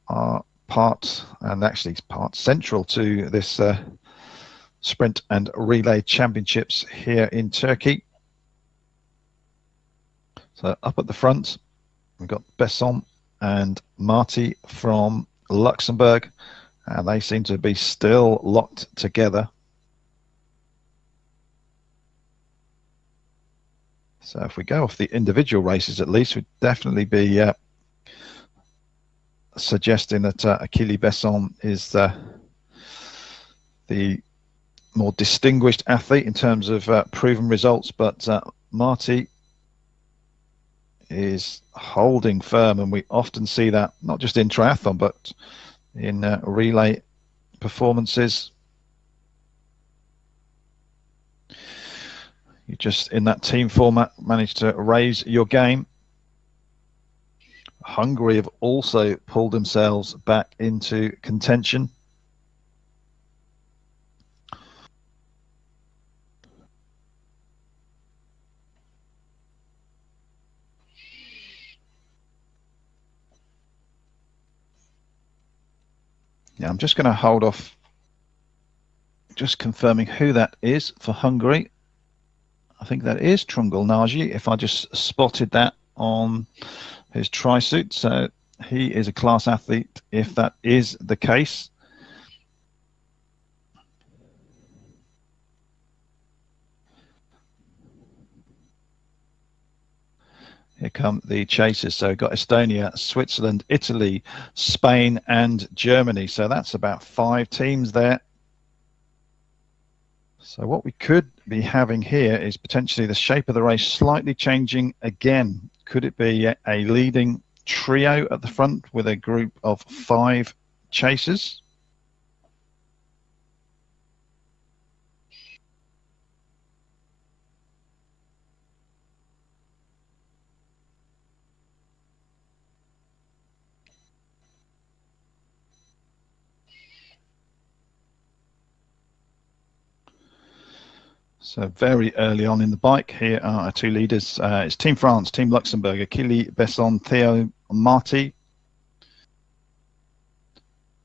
are part central to this sprint and relay championships here in Turkey. So up at the front, we've got Besson and Marty from Luxembourg, and they seem to be still locked together. So if we go off the individual races, at least, we'd definitely be suggesting that Achille Besson is the more distinguished athlete in terms of proven results, but Marty is holding firm, and we often see that not just in triathlon but in relay performances. You just, in that team format, managed to raise your game. Hungary have also pulled themselves back into contention. Yeah, I'm just going to hold off just confirming who that is for Hungary. I think that is Trungul Nagy, if I just spotted that on his tri-suit. So he is a class athlete, if that is the case. Here come the chasers. So we've got Estonia, Switzerland, Italy, Spain and Germany. So that's about 5 teams there. So what we could be having here is potentially the shape of the race slightly changing again. Could it be a leading trio at the front with a group of 5 chasers? So very early on in the bike, here are our 2 leaders. It's Team France, Team Luxembourg, Achille Besson, Theo Marty.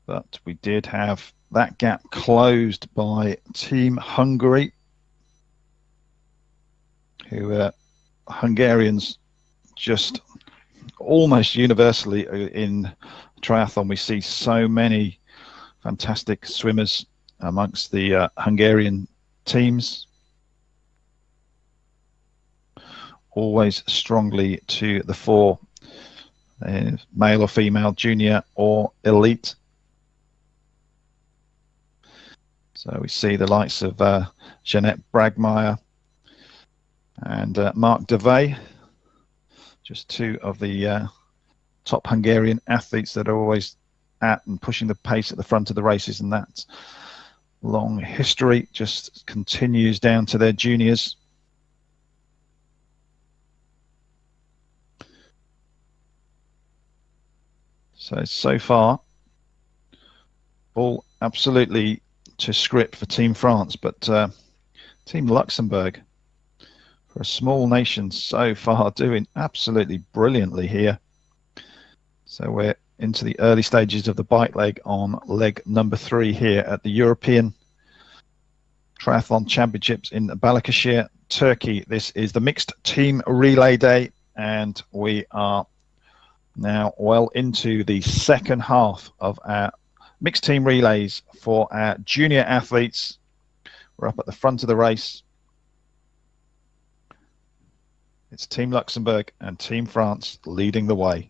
But we did have that gap closed by Team Hungary, who Hungarians just almost universally in triathlon. We see so many fantastic swimmers amongst the Hungarian teams. Always strongly to the fore, male or female, junior or elite. So we see the likes of Jeanette Bragmeier and Mark Devey, just 2 of the top Hungarian athletes that are always at and pushing the pace at the front of the races, and that long history just continues down to their juniors. So far, all absolutely to script for Team France, but Team Luxembourg, for a small nation, so far doing absolutely brilliantly here. So we're into the early stages of the bike leg on leg number 3 here at the European Triathlon Championships in Balıkesir, Turkey. This is the mixed team relay day, and we are now well into the second half of our mixed team relays for our junior athletes. We're up at the front of the race. It's Team Luxembourg and Team France leading the way.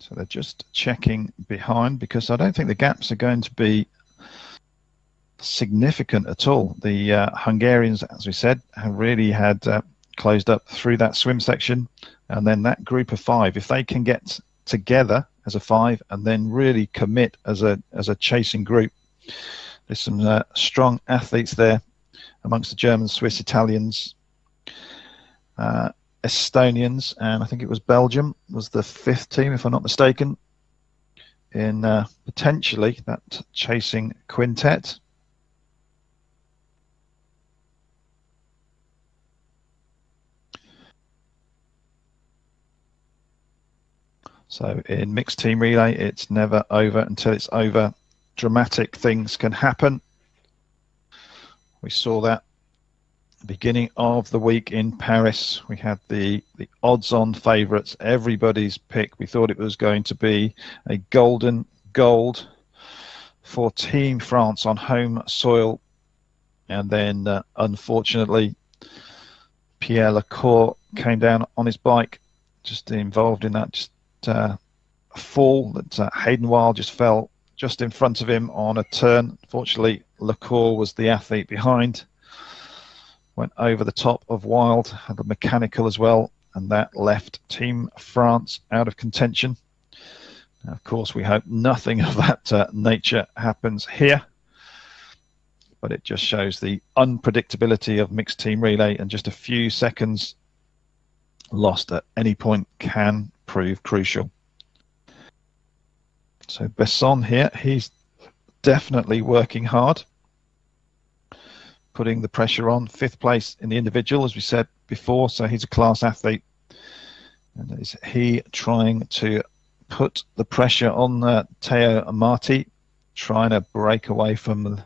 So they're just checking behind, because I don't think the gaps are going to be significant at all. The Hungarians, as we said, have really had closed up through that swim section, and then that group of 5, if they can get together as a 5 and then really commit as a chasing group. There's some strong athletes there amongst the Germans, Swiss, Italians, Estonians, and I think it was Belgium was the 5th team, if I'm not mistaken, in potentially that chasing quintet. So in mixed team relay, it's never over until it's over. Dramatic things can happen. We saw that beginning of the week in Paris. We had the odds-on favourites, everybody's pick. We thought it was going to be a golden gold for Team France on home soil. And then, unfortunately, Pierre Lecour came down on his bike, just involved in that fall that Hayden Wild just fell just in front of him on a turn. Fortunately, Lecour was the athlete behind. Went over the top of Wild, had a mechanical as well, and that left Team France out of contention. Now, of course, we hope nothing of that nature happens here, but it just shows the unpredictability of mixed team relay, and just a few seconds lost at any point can prove crucial. So Besson here, he's definitely working hard, putting the pressure on. 5th place in the individual, as we said before, so he's a class athlete. And is he trying to put the pressure on Théo Marty, trying to break away from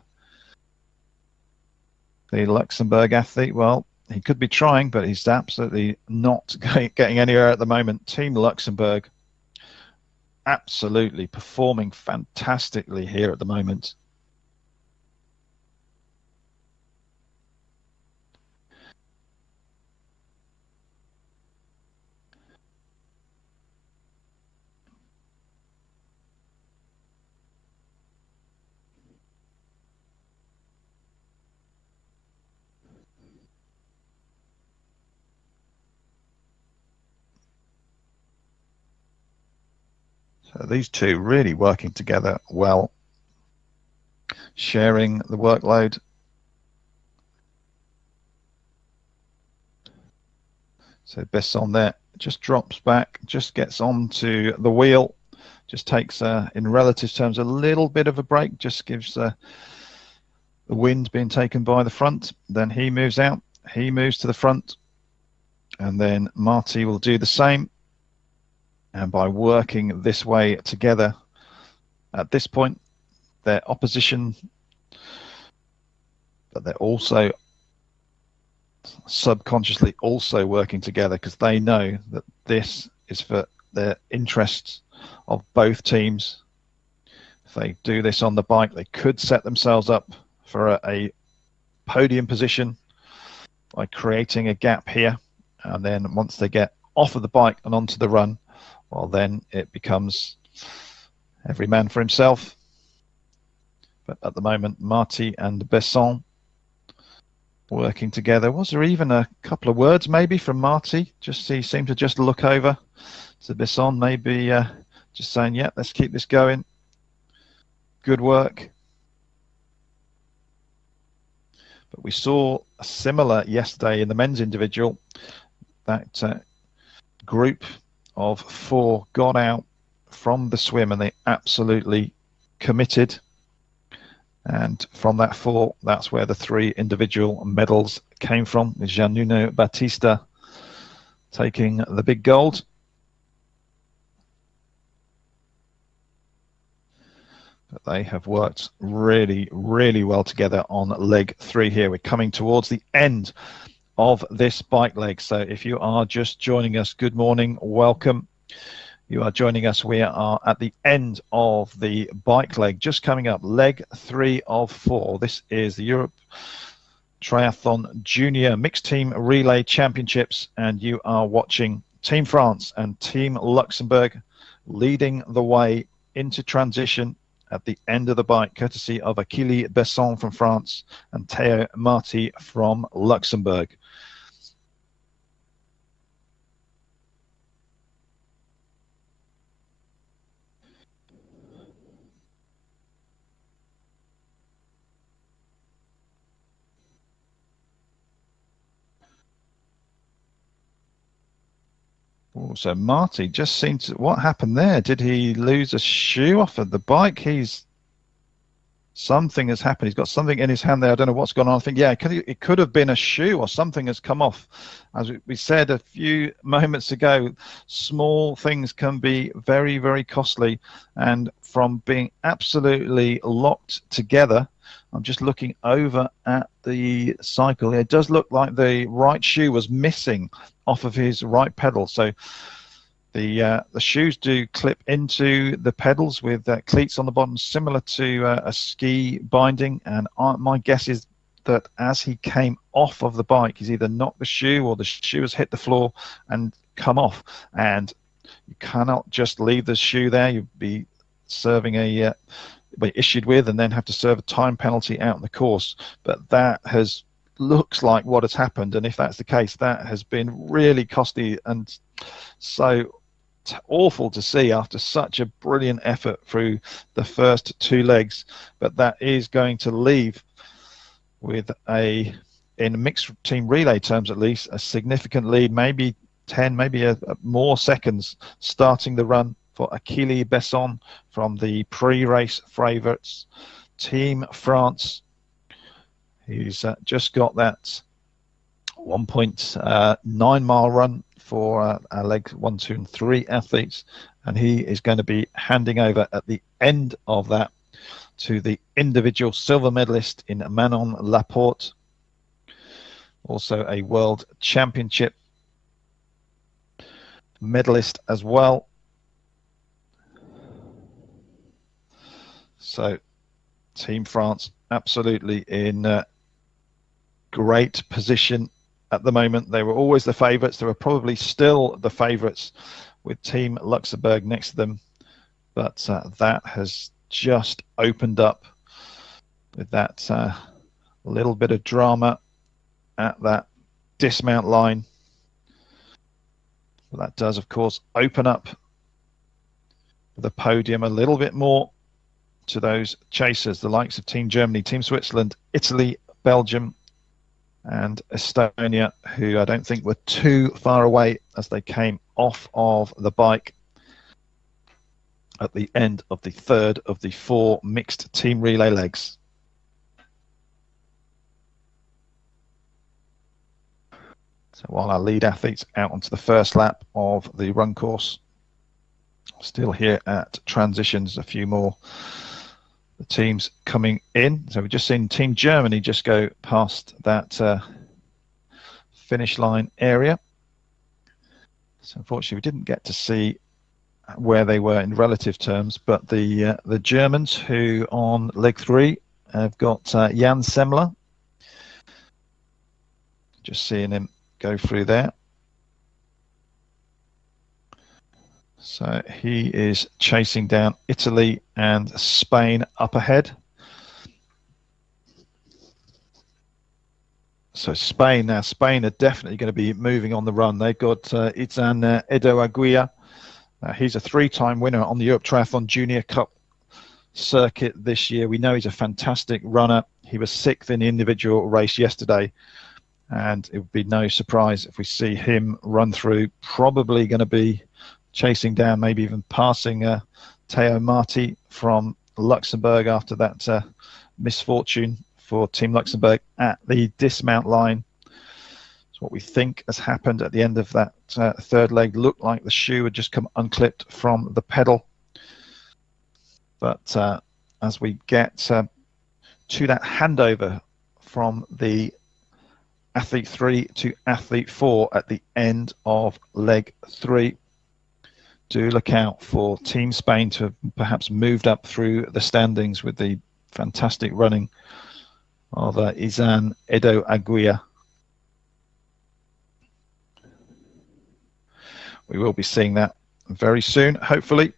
the Luxembourg athlete? Well, he could be trying, but he's absolutely not getting anywhere at the moment. Team Luxembourg absolutely performing fantastically here at the moment. So these two really working together well, sharing the workload. So Besson there just drops back, just gets onto the wheel, just takes, in relative terms, a little bit of a break, just gives the wind being taken by the front. Then he moves out, he moves to the front, and then Marty will do the same. And by working this way together, at this point, their opposition, but they're also subconsciously also working together, because they know that this is for the interests of both teams. If they do this on the bike, they could set themselves up for a podium position by creating a gap here. And then once they get off of the bike and onto the run, well, then it becomes every man for himself. But at the moment, Marty and Besson working together. Was there even a couple of words maybe from Marty? Just he seemed to just look over to Besson, maybe just saying, yeah, let's keep this going. Good work. But we saw a similar yesterday in the men's individual. That group of 4 got out from the swim and they absolutely committed. And from that 4, that's where the 3 individual medals came from, with Giannuno Battista taking the big gold. But they have worked really, really well together on leg 3 here. We're coming towards the end of this bike leg. So if you are just joining us, good morning, welcome. You are joining us. We are at the end of the bike leg, just coming up, leg 3 of 4. This is the Europe Triathlon Junior Mixed Team Relay Championships, and you are watching Team France and Team Luxembourg leading the way into transition at the end of the bike, courtesy of Achille Besson from France and Théo Marty from Luxembourg. Oh, so Marty just seemed to, what happened there? Did he lose a shoe off of the bike? Something has happened. He's got something in his hand there. I don't know what's gone on. I think, yeah, it could have been a shoe or something has come off. As we said a few moments ago, small things can be very, very costly. And from being absolutely locked together, I'm just looking over at the cycle. It does look like the right shoe was missing off of his right pedal. So the shoes do clip into the pedals with cleats on the bottom, similar to a ski binding. And my guess is that as he came off of the bike, he's either knocked the shoe or the shoe has hit the floor and come off. And you cannot just leave the shoe there. You'd be serving be issued with and then have to serve a time penalty out in the course. But that looks like what has happened. And if that's the case, that has been really costly and so awful to see after such a brilliant effort through the first two legs. But that is going to leave with in mixed team relay terms at least, a significant lead, maybe 10, maybe a more seconds starting the run for Achille Besson from the pre-race favourites, Team France. He's just got that 1.9 mile run for our legs 1, 2, and 3 athletes, and he is going to be handing over at the end of that to the individual silver medalist in Manon Laporte, also a world championship medalist as well. So Team France absolutely in great position at the moment. They were always the favourites. They were probably still the favourites with Team Luxembourg next to them. But that has just opened up with that little bit of drama at that dismount line. But that does, of course, open up the podium a little bit more to those chasers, the likes of Team Germany, Team Switzerland, Italy, Belgium, and Estonia, who I don't think were too far away as they came off of the bike at the end of the third of the 4 mixed team relay legs. So while our lead athletes out onto the first lap of the run course, still here at transitions, a few more the teams coming in. So we've just seen Team Germany just go past that finish line area. So unfortunately we didn't get to see where they were in relative terms, but the Germans, who on leg 3 have got Jan Semmler, just seeing him go through there. So he is chasing down Italy and Spain up ahead. So Spain are definitely going to be moving on the run. They've got Izan Edo Aguirre. He's a 3-time winner on the Europe Triathlon Junior Cup circuit this year. We know he's a fantastic runner. He was 6th in the individual race yesterday. And it would be no surprise if we see him run through. Probably going to be chasing down, maybe even passing Theo Marti from Luxembourg after that misfortune for Team Luxembourg at the dismount line. So what we think has happened at the end of that third leg looked like the shoe had just come unclipped from the pedal. But as we get to that handover from the athlete 3 to athlete 4 at the end of leg 3, do look out for Team Spain to have perhaps moved up through the standings with the fantastic running of Izan Edo Aguirre. We will be seeing that very soon, hopefully.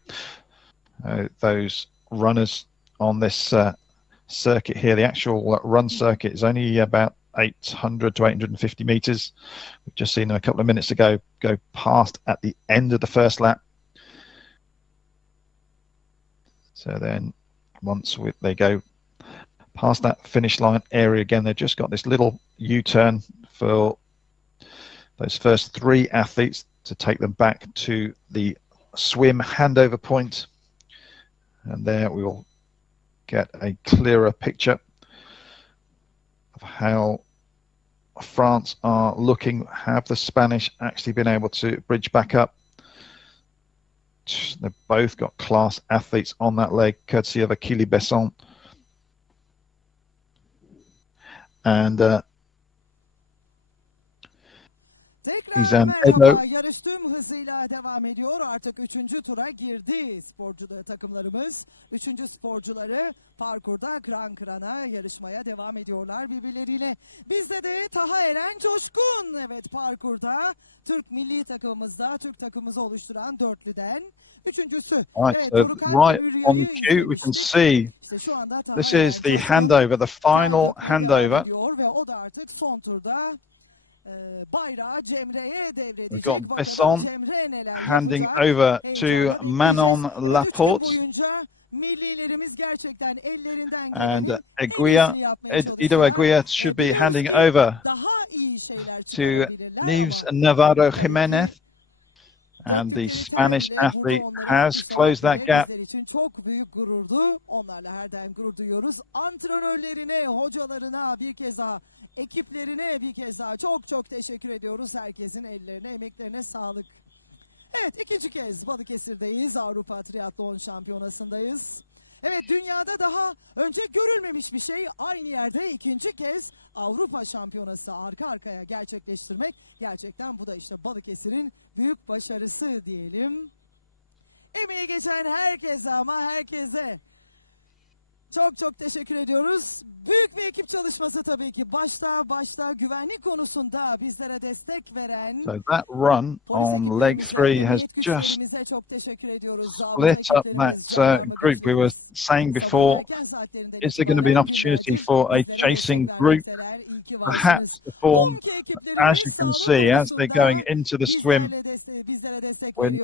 Those runners on this circuit here, the actual run circuit is only about 800 to 850 meters. We've just seen them a couple of minutes ago go past at the end of the first lap. So then once they go past that finish line area again, they've just got this little U-turn for those first 3 athletes. to take them back to the swim handover point. And there we will get a clearer picture of how France are looking. Have the Spanish actually been able to bridge back up? They've both got class athletes on that leg, courtesy of Achille Besson. And İzan Edo. Yarış tüm hızıyla devam ediyor. Artık 3. tura girdi takımlarımız. 3. sporcuları parkurda kıran kırana yarışmaya devam ediyorlar birbirleriyle. Bizde de Taha Eren Coşkun. Evet, parkurda Türk milli takımımızda Türk takımımızı oluşturan dörtlüden üçüncüsü. Right, Evet, so right on cue we can see this is the handover, the final handover. Ve o da artık son turda Bayrağı Cemre'ye devredecek. We've got Besson handing over to Manon Laporte. And Ido Eguia should be handing over to Neves Navarro Jimenez. And the Spanish athlete has closed that gap. Çok büyük gururdu. Onlarla herden gurur duyuyoruz. Antrenörlerine, hocalarına bir kez daha, ekiplerine bir kez daha çok teşekkür ediyoruz. Herkesin ellerine, emeklerine sağlık. Evet, ikinci kez Balıkesir'deyiz. Avrupa Triatlon Şampiyonası'ndayız. Evet, dünyada daha önce görülmemiş bir şey. Aynı yerde ikinci kez Avrupa Şampiyonası arka arkaya gerçekleştirmek. Gerçekten bu da işte Balıkesir'in büyük başarısı diyelim. Emeği geçen herkese ama herkese çok teşekkür ediyoruz. Büyük bir ekip çalışması tabii ki. Başta güvenlik konusunda bizlere destek veren. So that run on leg 3 has just split up that group. We were saying before, is there going to be an opportunity for a chasing group perhaps to form? As you can see, as they're going into the swim, when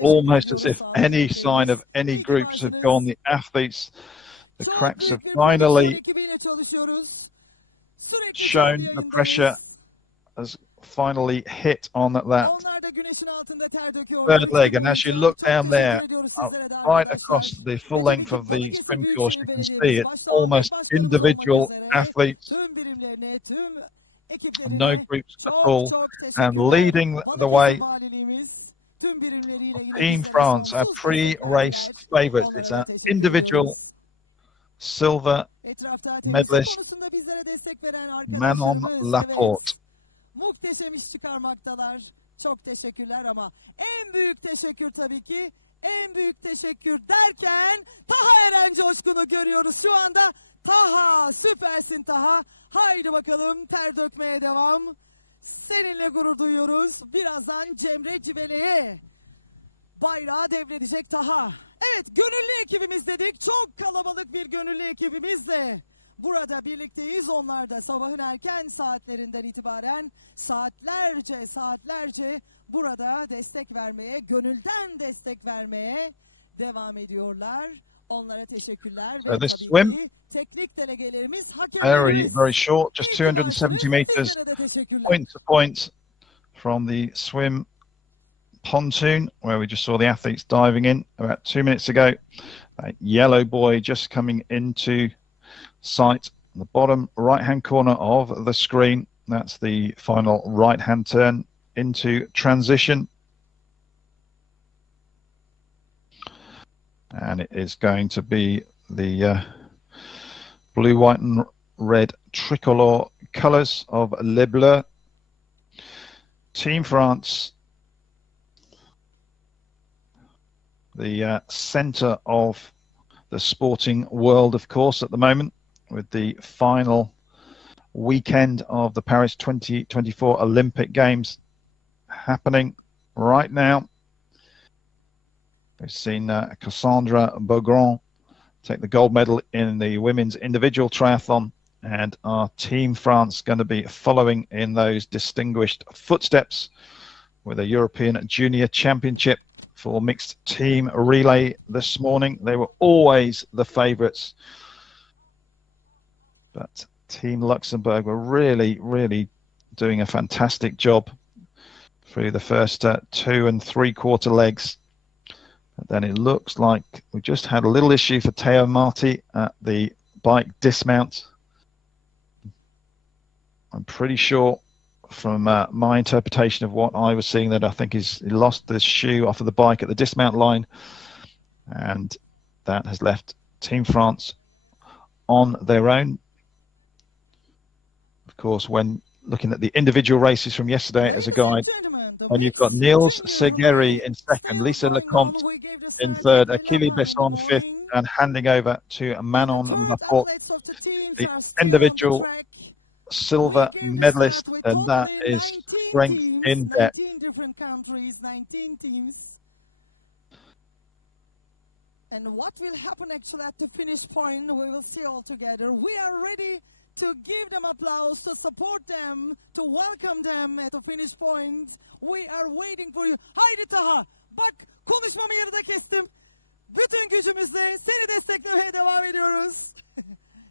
almost as if any sign of any groups have gone, the athletes, the cracks have finally shown, the pressure has finally hit on that third leg. And as you look down there, right across the full length of the swim course, you can see it's almost individual athletes, no groups at all, and leading the way, Team France, our pre-race favourites. It's an individual silver medalist, Manon Laporte. Muhteşem iş çıkarmaktalar. Çok teşekkürler ama en büyük teşekkür tabii ki, en büyük teşekkür derken Taha Eren Coşkun'u görüyoruz şu anda. Taha, süpersin Taha. Haydi bakalım, ter dökmeye devam. Seninle gurur duyuyoruz. Birazdan Cemre Civele'ye bayrağı devredecek Taha. Evet, gönüllü ekibimiz dedik. Çok kalabalık bir gönüllü ekibimizle burada birlikteyiz. Onlar da sabahın erken saatlerinden itibaren saatlerce burada destek vermeye, gönülden destek vermeye devam ediyorlar. Onlara teşekkürler. So this swim, teknik delegelerimiz, very short, just 270 meters, point to point from the swim pontoon, where we just saw the athletes diving in about 2 minutes ago. That yellow buoy just coming into sight in the bottom right-hand corner of the screen. That's the final right-hand turn into transition. And it is going to be the blue, white and red tricolor colours of Les Bleus. Team France, the centre of the sporting world, of course, at the moment, with the final weekend of the Paris 2024 Olympic Games happening right now. We've seen Cassandra Beaugrand take the gold medal in the women's individual triathlon, and our Team France going to be following in those distinguished footsteps with a European Junior Championship for mixed team relay this morning. They were always the favourites, but Team Luxembourg were really doing a fantastic job through the first 2 3/4 legs. But then it looks like we just had a little issue for Teo Marti at the bike dismount. I'm pretty sure from my interpretation of what I was seeing that I think he lost the shoe off of the bike at the dismount line, and that has left Team France on their own. Of course, when looking at the individual races from yesterday as a guide, when you've got Niels Segeri in second, Lisa Lecomte in third, Achille Besson fifth, and handing over to Manon Laporte, the individual silver medalist, and that is strength in depth. 19 different countries, 19 teams. And what will happen actually at the finish point, we will see all together. We are ready to give them applause, to support them, to welcome them at the finish point. We are waiting for you. Haydi Taha, bak konuşmamı yarıda kestim. Bütün gücümüzle seni desteklemeye devam ediyoruz.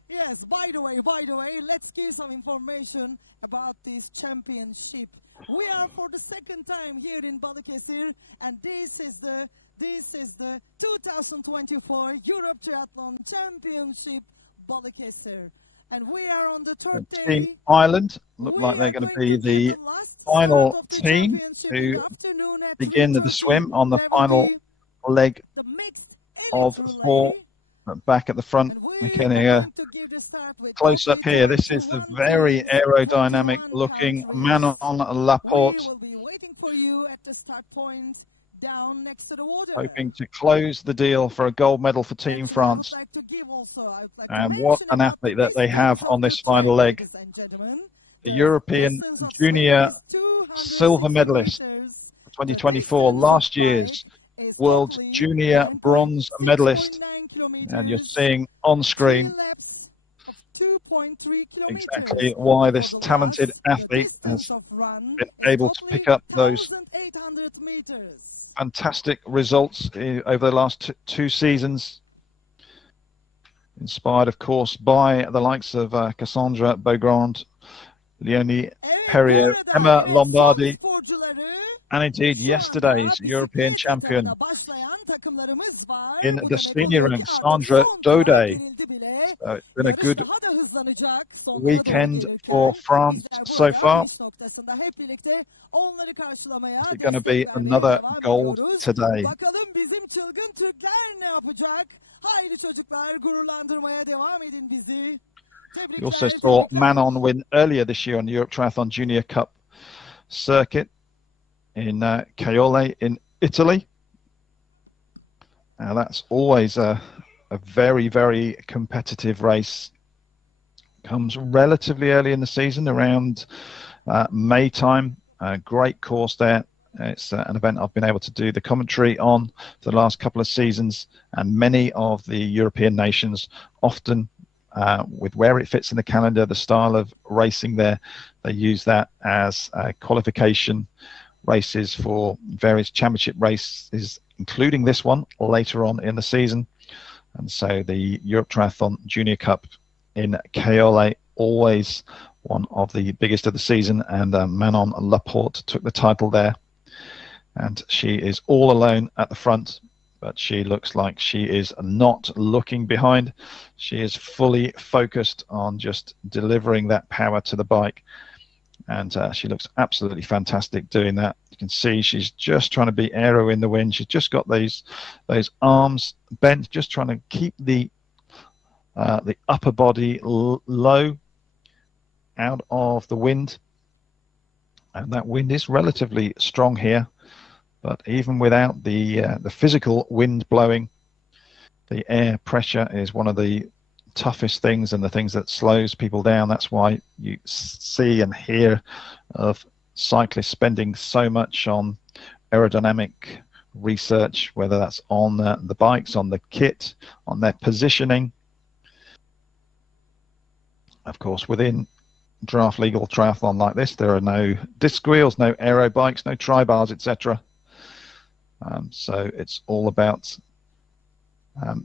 Yes, by the way, let's give some information about this championship. We are for the second time here in Balıkesir, and this is the 2024 Europe Triathlon Championship Balıkesir. And we are on the third day. Team Ireland look like they're going to be the final team to begin the swim on the final leg of 4. Back at the front, we can close up here. This is the very aerodynamic looking Manon Laporte, hoping to close the deal for a gold medal for Team France. And what an athlete that they have on this final leg. The European Junior silver medalist for 2024, last year's World Junior bronze medalist. And you're seeing on screen exactly why this talented athlete has been able to pick up those fantastic results over the last 2 seasons. Inspired, of course, by the likes of Cassandra Beaugrand, Leonie Perrier, Emma Lombardi, and indeed yesterday's European champion in the senior rank, Sandra Daudet. So it's been a good weekend for France so far. Is it going to be another gold today? We also saw Manon win earlier this year on the Europe Triathlon Junior Cup circuit in Caiole in Italy. Now that's always a very, very competitive race. Comes relatively early in the season, around May time. Great course there. It's an event I've been able to do the commentary on for the last couple of seasons, and many of the European nations, often with where it fits in the calendar, the style of racing there, they use that as qualification races for various championship races, including this one later on in the season. And so the Europe Triathlon Junior Cup in Caiole, always one of the biggest of the season, and Manon Laporte took the title there. And she is all alone at the front, but she looks like she is not looking behind. She is fully focused on just delivering that power to the bike. And she looks absolutely fantastic doing that. You can see she's just trying to be aero in the wind. She's just got those arms bent, just trying to keep the upper body low out of the wind. And that wind is relatively strong here, but even without the physical wind blowing, the air pressure is one of the toughest things and the things that slows people down. That's why you see and hear of cyclists spending so much on aerodynamic research, whether that's on the bikes, on the kit, on their positioning. Of course, within draft legal triathlon like this, there are no disc wheels, no aero bikes, no tri-bars, etc. So it's all about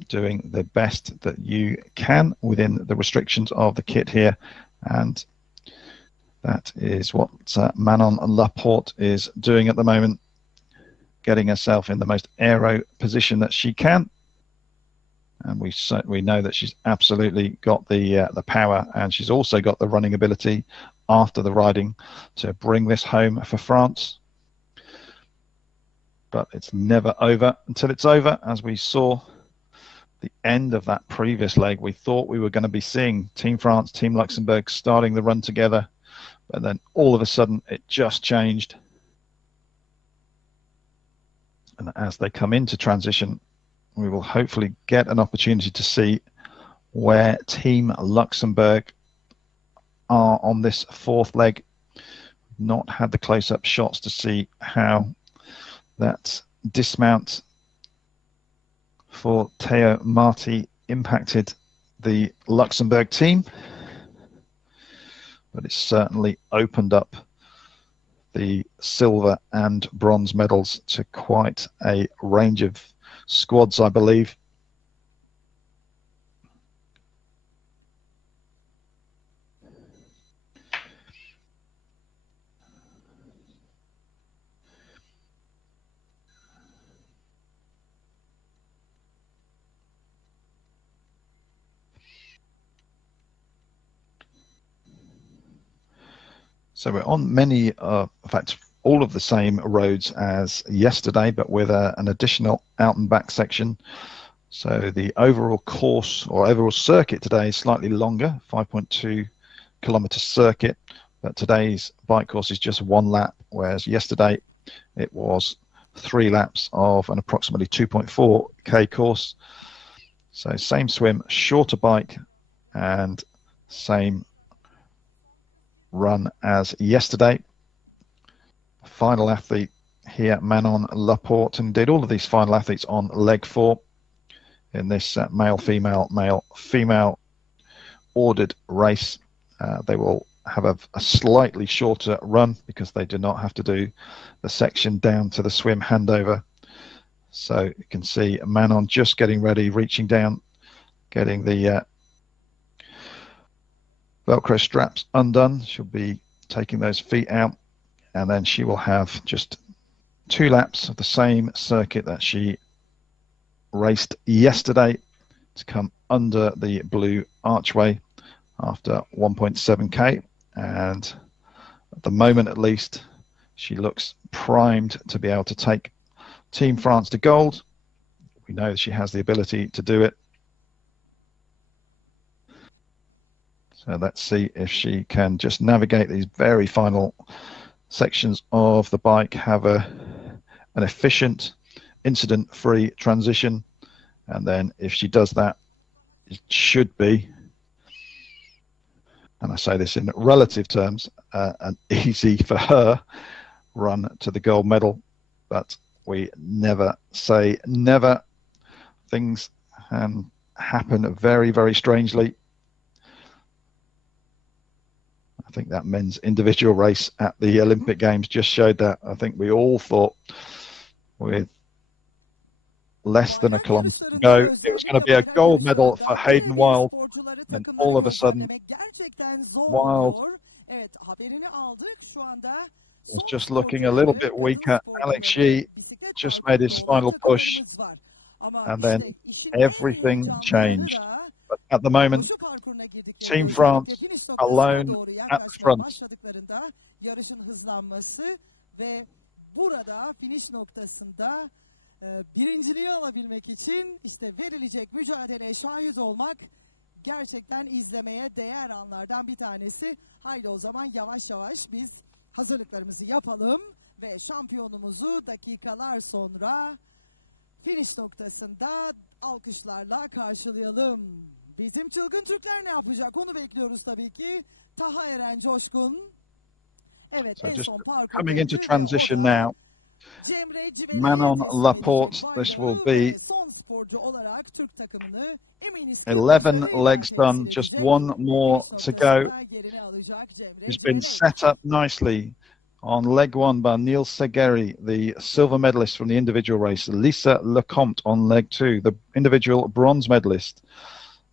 doing the best that you can within the restrictions of the kit here. And That is what Manon Laporte is doing at the moment, getting herself in the most aero position that she can. And we know that she's absolutely got the power, and she's also got the running ability after the riding to bring this home for France. But it's never over until it's over. As we saw the end of that previous leg, we thought we were going to be seeing Team France, Team Luxembourg starting the run together, but then all of a sudden it just changed. And as they come into transition, we will hopefully get an opportunity to see where Team Luxembourg are on this fourth leg. Not had the close-up shots to see how that dismount for Theo Marti impacted the Luxembourg team, but it's certainly opened up the silver and bronze medals to quite a range of squads, I believe. So we're on many, in fact, all of the same roads as yesterday, but with an additional out and back section. So the overall course or overall circuit today is slightly longer, 5.2 kilometer circuit, but today's bike course is just 1 lap, whereas yesterday it was 3 laps of an approximately 2.4k course. So same swim, shorter bike, and same run as yesterday. Final athlete here, Manon Laporte, and did all of these final athletes on leg 4 in this male-female ordered race. They will have a slightly shorter run because they do not have to do the section down to the swim handover. So you can see Manon just getting ready, reaching down, getting the Velcro straps undone. She'll be taking those feet out, and then she will have just 2 laps of the same circuit that she raced yesterday to come under the blue archway after 1.7k. And at the moment, at least, she looks primed to be able to take Team France to gold. We know she has the ability to do it. So let's see if she can just navigate these very final sections of the bike, have an efficient, incident-free transition, and then if she does that, it should be, and I say this in relative terms, an easy for her run to the gold medal. But we never say never. Things happen very, very strangely. I think that men's individual race at the Olympic Games just showed that. I think we all thought with less than a kilometre to go it was going to be a gold medal for Hayden Wild, and all of a sudden Wild was just looking a little bit weaker. Alex Yee just made his final push, and then everything changed. But at the moment, Team France alone at the front. Birinciliği alabilmek için işte verilecek mücadeleye şahit olmak gerçekten izlemeye değer anlardan bir tanesi. Haydi o zaman yavaş yavaş biz hazırlıklarımızı yapalım ve şampiyonumuzu dakikalar sonra finish noktasında alkışlarla karşılayalım. Bizim çılgın Türkler ne yapacak? Onu bekliyoruz tabii ki. Taha Eren Coşkun. Evet, so en just son parkur coming into transition now. Manon Laporte, this will be 11 legs done, just 1 more to go. He's been set up nicely on leg 1 by Neil Segeri, the silver medalist from the individual race. Lisa Lecomte on leg 2, the individual bronze medalist.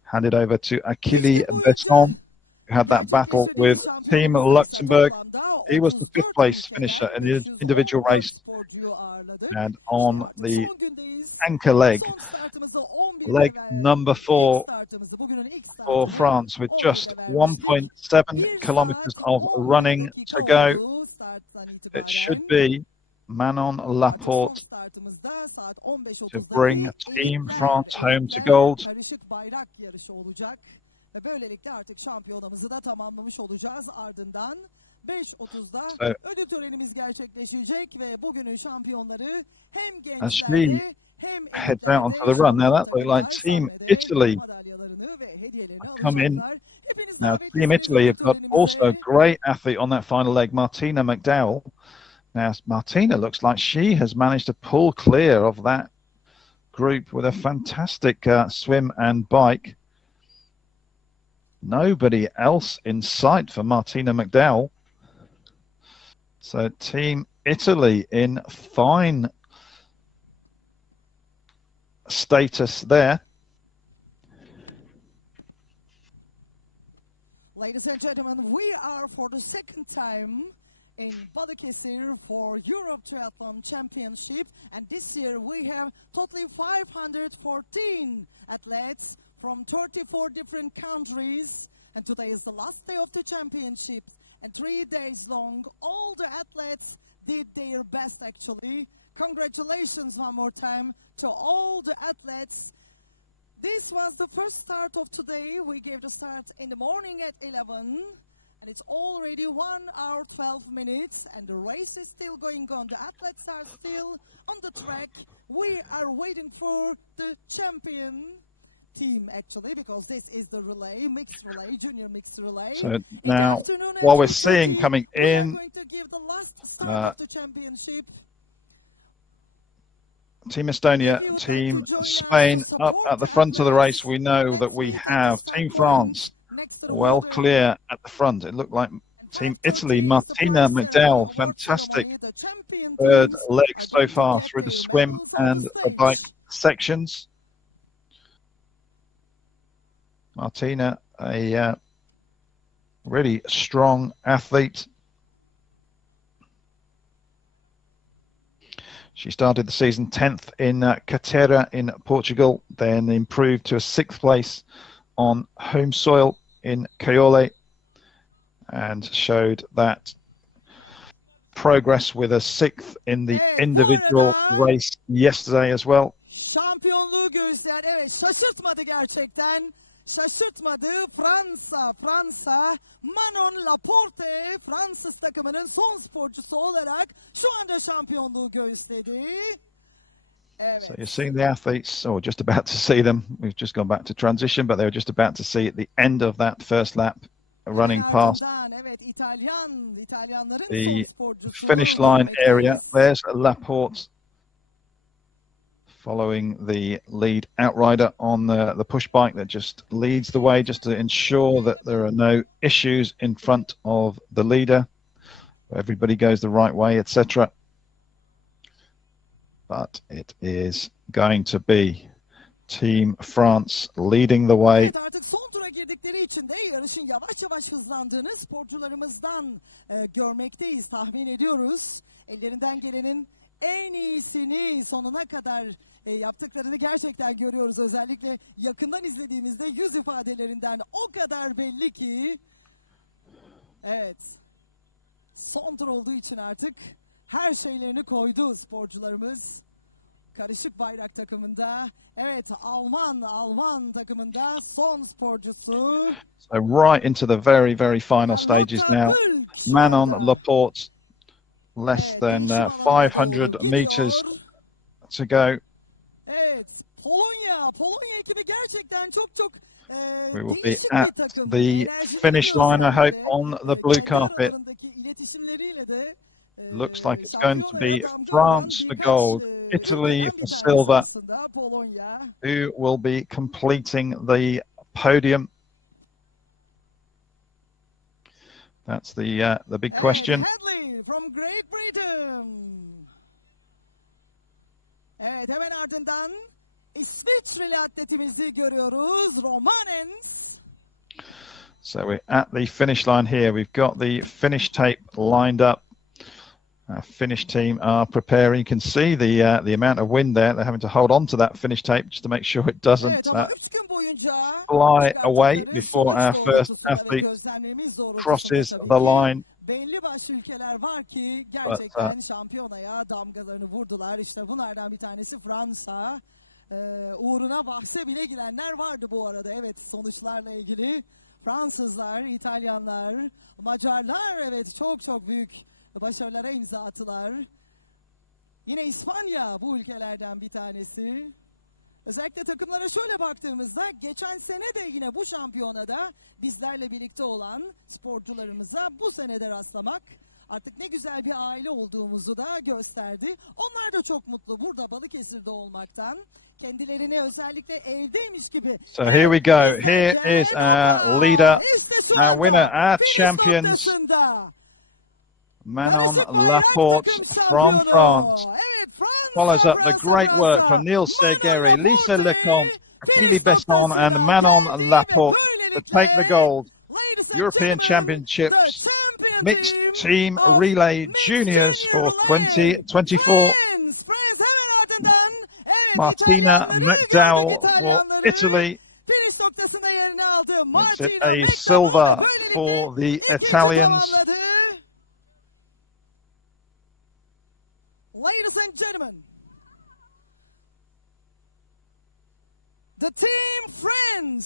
Handed over to Achille Besson, who had that battle with Team Luxembourg. He was the 5th place finisher in the individual race. And on the anchor leg number 4 for France, with just 1.7 kilometers of running to go, it should be Manon Laporte to bring Team France home to gold. Ve böylelikle artık şampiyonamızı da tamamlamış olacağız. Ardından 5.30'da ödül törenimiz gerçekleşecek ve bugünün şampiyonları hem gençlerde hem heads out onto the run. Now that looked like Team Italy come in. Now Team Italy have got also a great athlete on that final leg, Martina McDowell. Now Martina looks like she has managed to pull clear of that group with a fantastic swim and bike. Nobody else in sight for Martina McDowell. So Team Italy in fine status there. Ladies and gentlemen, we are for the second time in Balıkesir for Europe Triathlon Championship, and this year we have totally 514 athletes from 34 different countries, and today is the last day of the championship, and 3 days long. All the athletes did their best, actually. Congratulations one more time to all the athletes. This was the first start of today. We gave the start in the morning at 11, and it's already 1 hour 12 minutes, and the race is still going on. The athletes are still on the track. We are waiting for the champion team, actually, because this is the relay, mixed relay, junior mixed relay. So now, while we're seeing coming in Team Estonia, Team Spain up at the front of the race, we know that we have Team France well clear at the front. It looked like Team Italy, Martina McDowell, fantastic third leg so far through the swim and the bike sections. Martina, a really strong athlete. She started the season 10th in Cateira in Portugal, then improved to a 6th place on home soil in Caiole, and showed that progress with a 6th in the individual race yesterday as well. Şampiyonluğu gösteren, evet, şaşırtmadı gerçekten. Şaşırtmadı. Fransa, Manon Laporte, Fransız takımının son sporcusu olarak şu anda şampiyonluğu gösterdi. Evet. So you're seeing the athletes, or just about to see them. We've just gone back to transition, but they were just about to see at the end of that first lap, running past the finish line area. There's Laporte following the lead outrider on the push bike that just leads the way, just to ensure that there are no issues in front of the leader. Everybody goes the right way, etc. But it is going to be Team France leading the way. Artık son tura girdikleri için de yarışın yavaş yavaş hızlandığını sporcularımızdan görmekteyiz, tahmin ediyoruz. Ellerinden gelenin en iyisini sonuna kadar yaptıklarını gerçekten görüyoruz. Özellikle yakından izlediğimizde yüz ifadelerinden o kadar belli ki. Evet. Son tur olduğu için artık her şeylerini koydu sporcularımız. Karışık bayrak takımında. Evet, Alman takımında son sporcusu. So right into the very, very final stages now. Manon Laporte, less than 500 meters to go. Evet, Polonya ekibi gerçekten çok we will be at the finish line, I hope, on the blue carpet. Looks like it's going to be France for gold, Italy for silver, who will be completing the podium. That's the big question. From Great Britain. Evet, hemen ardından İsviçreli atletimizi görüyoruz, Romanens. So we're at the finish line here. We've got the finish tape lined up. Our finish team are preparing. You can see the amount of wind there. They're having to hold on to that finish tape just to make sure it doesn't fly away before our first athlete crosses the line. Belli başlı ülkeler var ki gerçekten şampiyonaya damgalarını vurdular. İşte bunlardan bir tanesi Fransa. Uğruna bahse bile girenler vardı bu arada. Evet, sonuçlarla ilgili Fransızlar, İtalyanlar, Macarlar evet çok büyük başarılara imza attılar. Yine İspanya bu ülkelerden bir tanesi. Özellikle takımlara şöyle baktığımızda geçen sene de yine bu şampiyonada bizlerle birlikte olan sporcularımıza bu sene de rastlamak artık ne güzel bir aile olduğumuzu da gösterdi. Onlar da çok mutlu burada Balıkesir'de olmaktan. Kendilerini özellikle evdeymiş gibi. So here we go. Here is our leader, our winner, our champions. Manon Laporte from France follows up the great work from Niels Sergeri, Lisa Lecomte, Achille Besson and Manon Laporte to take the gold. European Championships Mixed Team Relay Juniors for 2024. Martina McDowell for Italy makes it a silver for the Italians. Ladies and gentlemen, the team friends.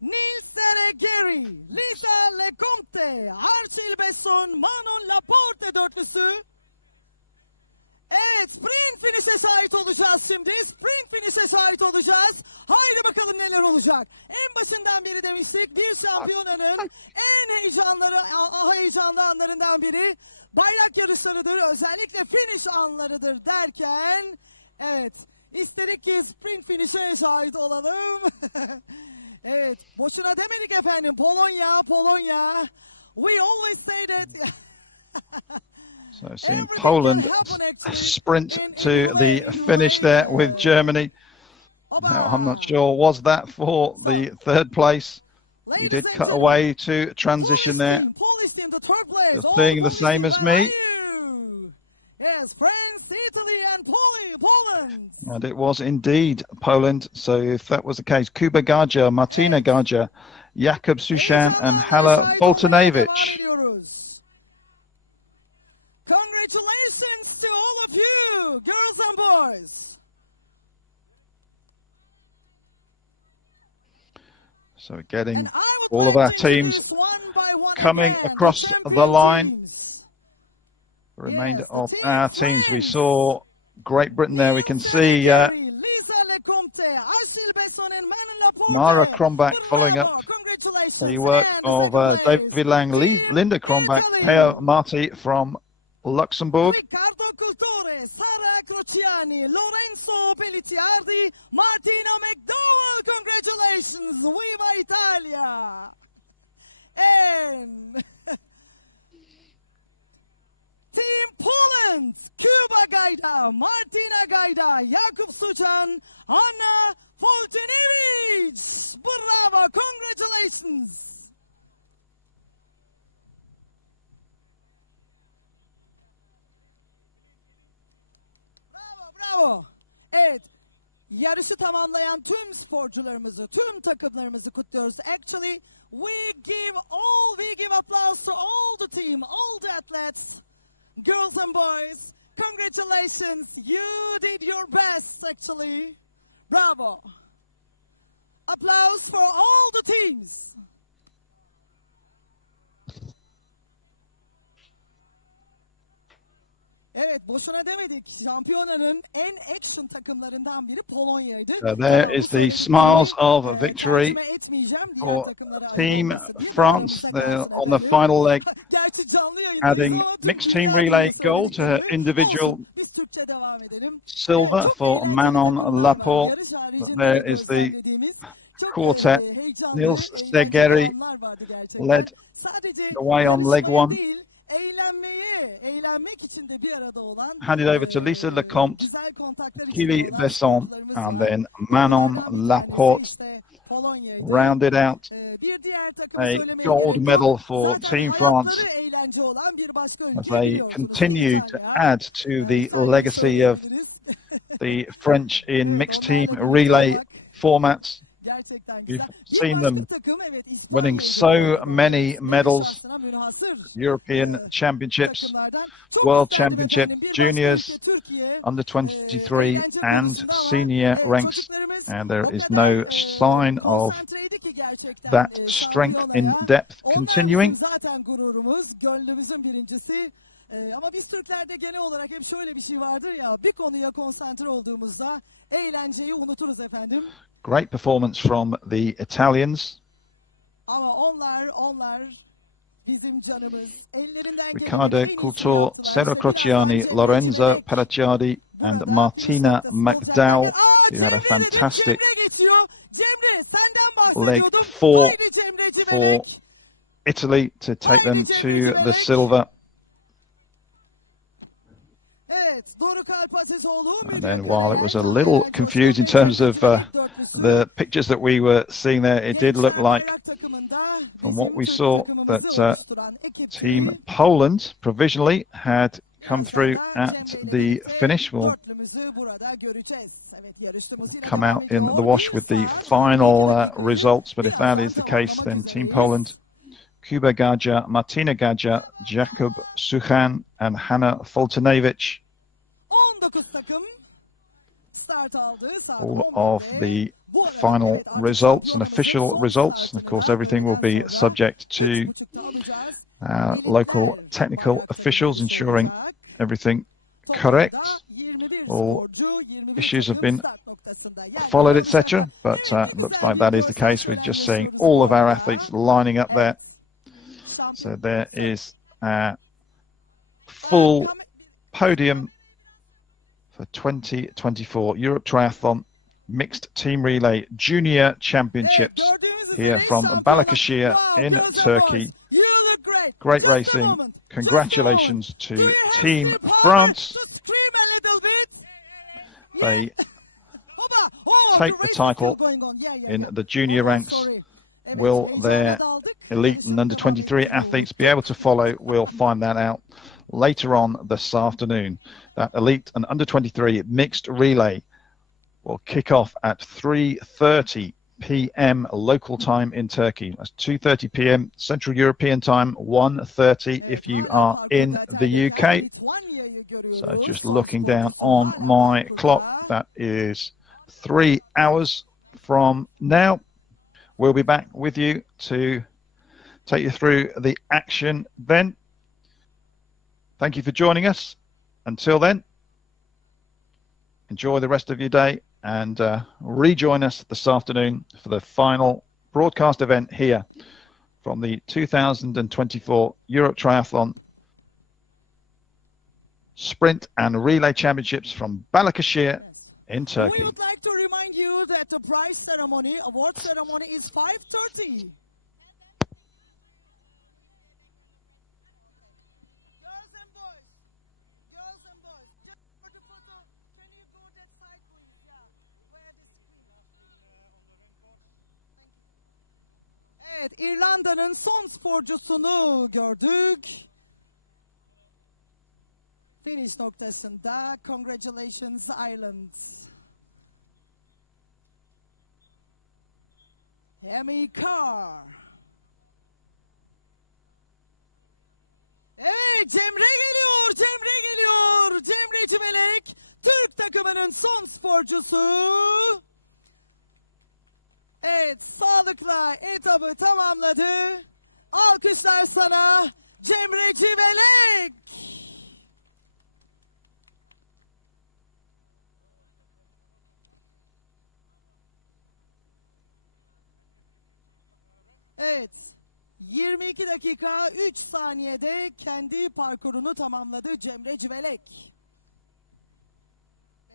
Niels Sergeri, Lisa Lecomte, Achille Besson, Manon Laporte dörtlüsü. Evet, sprint finish'e şahit olacağız şimdi. Sprint finish'e şahit olacağız. Haydi bakalım neler olacak. En başından beri demiştik, bir şampiyonanın en heyecanlı anlarından biri bayrak yarışlarıdır. Özellikle finish anlarıdır derken, evet, istedik ki sprint finish'e şahit olalım. Evet, boşuna demedik efendim. Polonya, Polonya. We always say that. So seeing Poland sprint to the finish there with Germany. Now, I'm not sure, was that for the third place? We did cut away to transition there. You're seeing the same as me. Yes, France, Italy and Poland. And it was indeed Poland. So if that was the case, Kuba Garja, Martina Garja, Jakub Sushan and Hala Boltanevich. Congratulations to all of you, girls and boys. So getting all of our teams coming across the line. The remainder of our teams, we saw Great Britain there. We can see Mara Krombach following up the work of David Lang, Linda Krombach, Peo Marti from Luxembourg. Riccardo Cultore, Sara Crociani, Lorenzo Pelliciardi, Martina McDowell, congratulations, Viva Italia! And Team Poland, Kuba Gajda, Martina Gajda, Jakub Suchan, Anna Foltynewicz. Bravo, congratulations! Bravo. Evet, yarışı tamamlayan tüm sporcularımızı, tüm takımlarımızı kutluyoruz. Actually, we give applause to all the team, all the athletes, girls and boys. Congratulations, you did your best actually. Bravo. Applause for all the teams. Evet, boşuna demedik. Şampiyonanın en action takımlarından biri Polonya'ydı. So there is the smiles of victory for Team France. They're on the final leg, adding mixed team relay gold to her individual silver for Manon Laporte. There is the quartet. Niels Sergeri led the way on leg one. eğlenmek için de bir arada olan, handed over to Lisa Lecomte, güzel kontaklar Kili içinde olan Besson, sporcularımız and var. then Manon Bunlardan bir Laporte tanesi işte Polonya'ydı. rounded out Bir diğer takımı a söylemeye gold gerek medal yok. for Zaten Team France hayatları eğlence olan bir başka as ülke they biliyorsunuz. continue to İtalya. add to the Sadece legacy of söyleyebiliriz. the French in mixed team Onlarla relay birlikte olmak formats. gerçekten You've güzel. Bir seen başka them takım, evet, winning İspanya'ydı. so many medals, Şahsına münhasır European Championships, takımlardan. Çok World isterdim Championship, efendim, bir başka Juniors, ülke Türkiye under 23 eğlence and konusunda ama senior ranks, çocuklarımız and o there is kadar no sign of konsantreydi ki gerçekten that strength in şampiyonaya. depth Onlar continuing. bizim zaten gururumuz, gönlümüzün birincisi. Ama biz Türklerde genel olarak hep şöyle bir şey vardır ya, bir konuya konsantre olduğumuzda eğlenceyi unuturuz efendim. Great performance from the Italians. Ama onlar bizim canımız. Ellerinden Ricardo gelenin en iyisini Couture, yaptılar. Sero İşte Crociani, birazdan Lorenzo Cemre Pelacciardi, and burada Martina pist noktası McDowell, olacak. who had a Cemre dedim, fantastic Cemre geçiyor. Cemre, senden leg bahsediyordum. for Haydi Cemre Civelek. Italy to take them to the silver. Evet, Doruk Alpazizoğlu. And then while it was a little confused in terms of the pictures that we were seeing there, it did look like, from what we saw, that Team Poland provisionally had come through at the finish. Will come out in the wash with the final results, but if that is the case, then Team Poland, Kuba Gadja, Martina Gadja, Jakub Suchan, and Hanna Foltynewicz, all of the final results and official results. And of course, everything will be subject to local technical officials ensuring everything correct. All issues have been followed, etc. But looks like that is the case. We're just seeing all of our athletes lining up there. So there is a full podium for 2024 Europe Triathlon Mixed Team Relay Junior Championships here from Balıkesir in Turkey. Great racing. Congratulations to Team France. They take the title in the junior ranks. Will their elite and under 23 athletes be able to follow? We'll find that out later on this afternoon. That elite and under 23 mixed relay will kick off at 3:30 p.m. local time in Turkey. That's 2:30 p.m. Central European time, 1:30 if you are in the UK. So just looking down on my clock, that is 3 hours from now. We'll be back with you to take you through the action then. Thank you for joining us. Until then, enjoy the rest of your day and rejoin us this afternoon for the final broadcast event here from the 2024 Europe Triathlon Sprint and Relay Championships from Balıkesir in Turkey. We would like to remind you that the prize ceremony, award ceremony is 5:30. Evet, İrlanda'nın son sporcusunu gördük. Finish noktasında. Congratulations Ireland. Amy Carr. Evet, Cemre geliyor, Cemre geliyor. Cemre Civelek, Türk takımının son sporcusu. Evet, sağlıkla etabı tamamladı. Alkışlar sana Cemre Civelek. Evet, 22 dakika 3 saniyede kendi parkurunu tamamladı Cemre Civelek.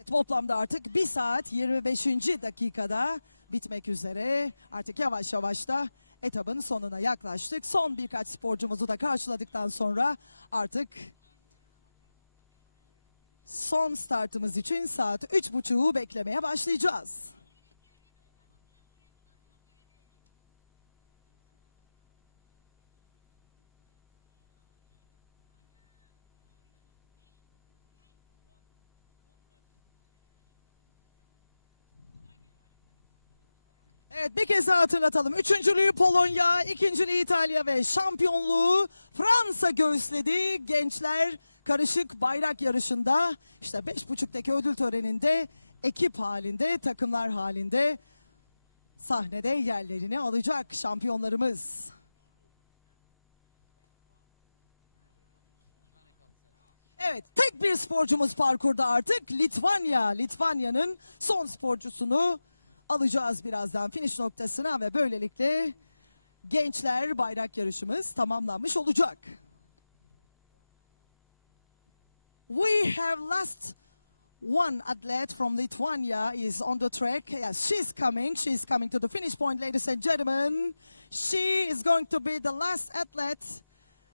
Toplamda artık 1 saat 25. dakikada bitmek üzere. Artık yavaş yavaş da etabın sonuna yaklaştık. Son birkaç sporcumuzu da karşıladıktan sonra artık son startımız için saat 3.30'u beklemeye başlayacağız. Evet, bir kez daha hatırlatalım. Üçüncülüğü Polonya, ikinciliği İtalya ve şampiyonluğu Fransa göğüsledi. Gençler karışık bayrak yarışında işte 5.30'daki ödül töreninde ekip halinde, takımlar halinde sahnede yerlerini alacak şampiyonlarımız. Evet, tek bir sporcumuz parkurda artık. Litvanya'nın son sporcusunu alacağız birazdan finish noktasına ve böylelikle gençler bayrak yarışımız tamamlanmış olacak. We have last one athlete from Lithuania is on the track. Yes, she's coming to the finish point, ladies and gentlemen. She is going to be the last athlete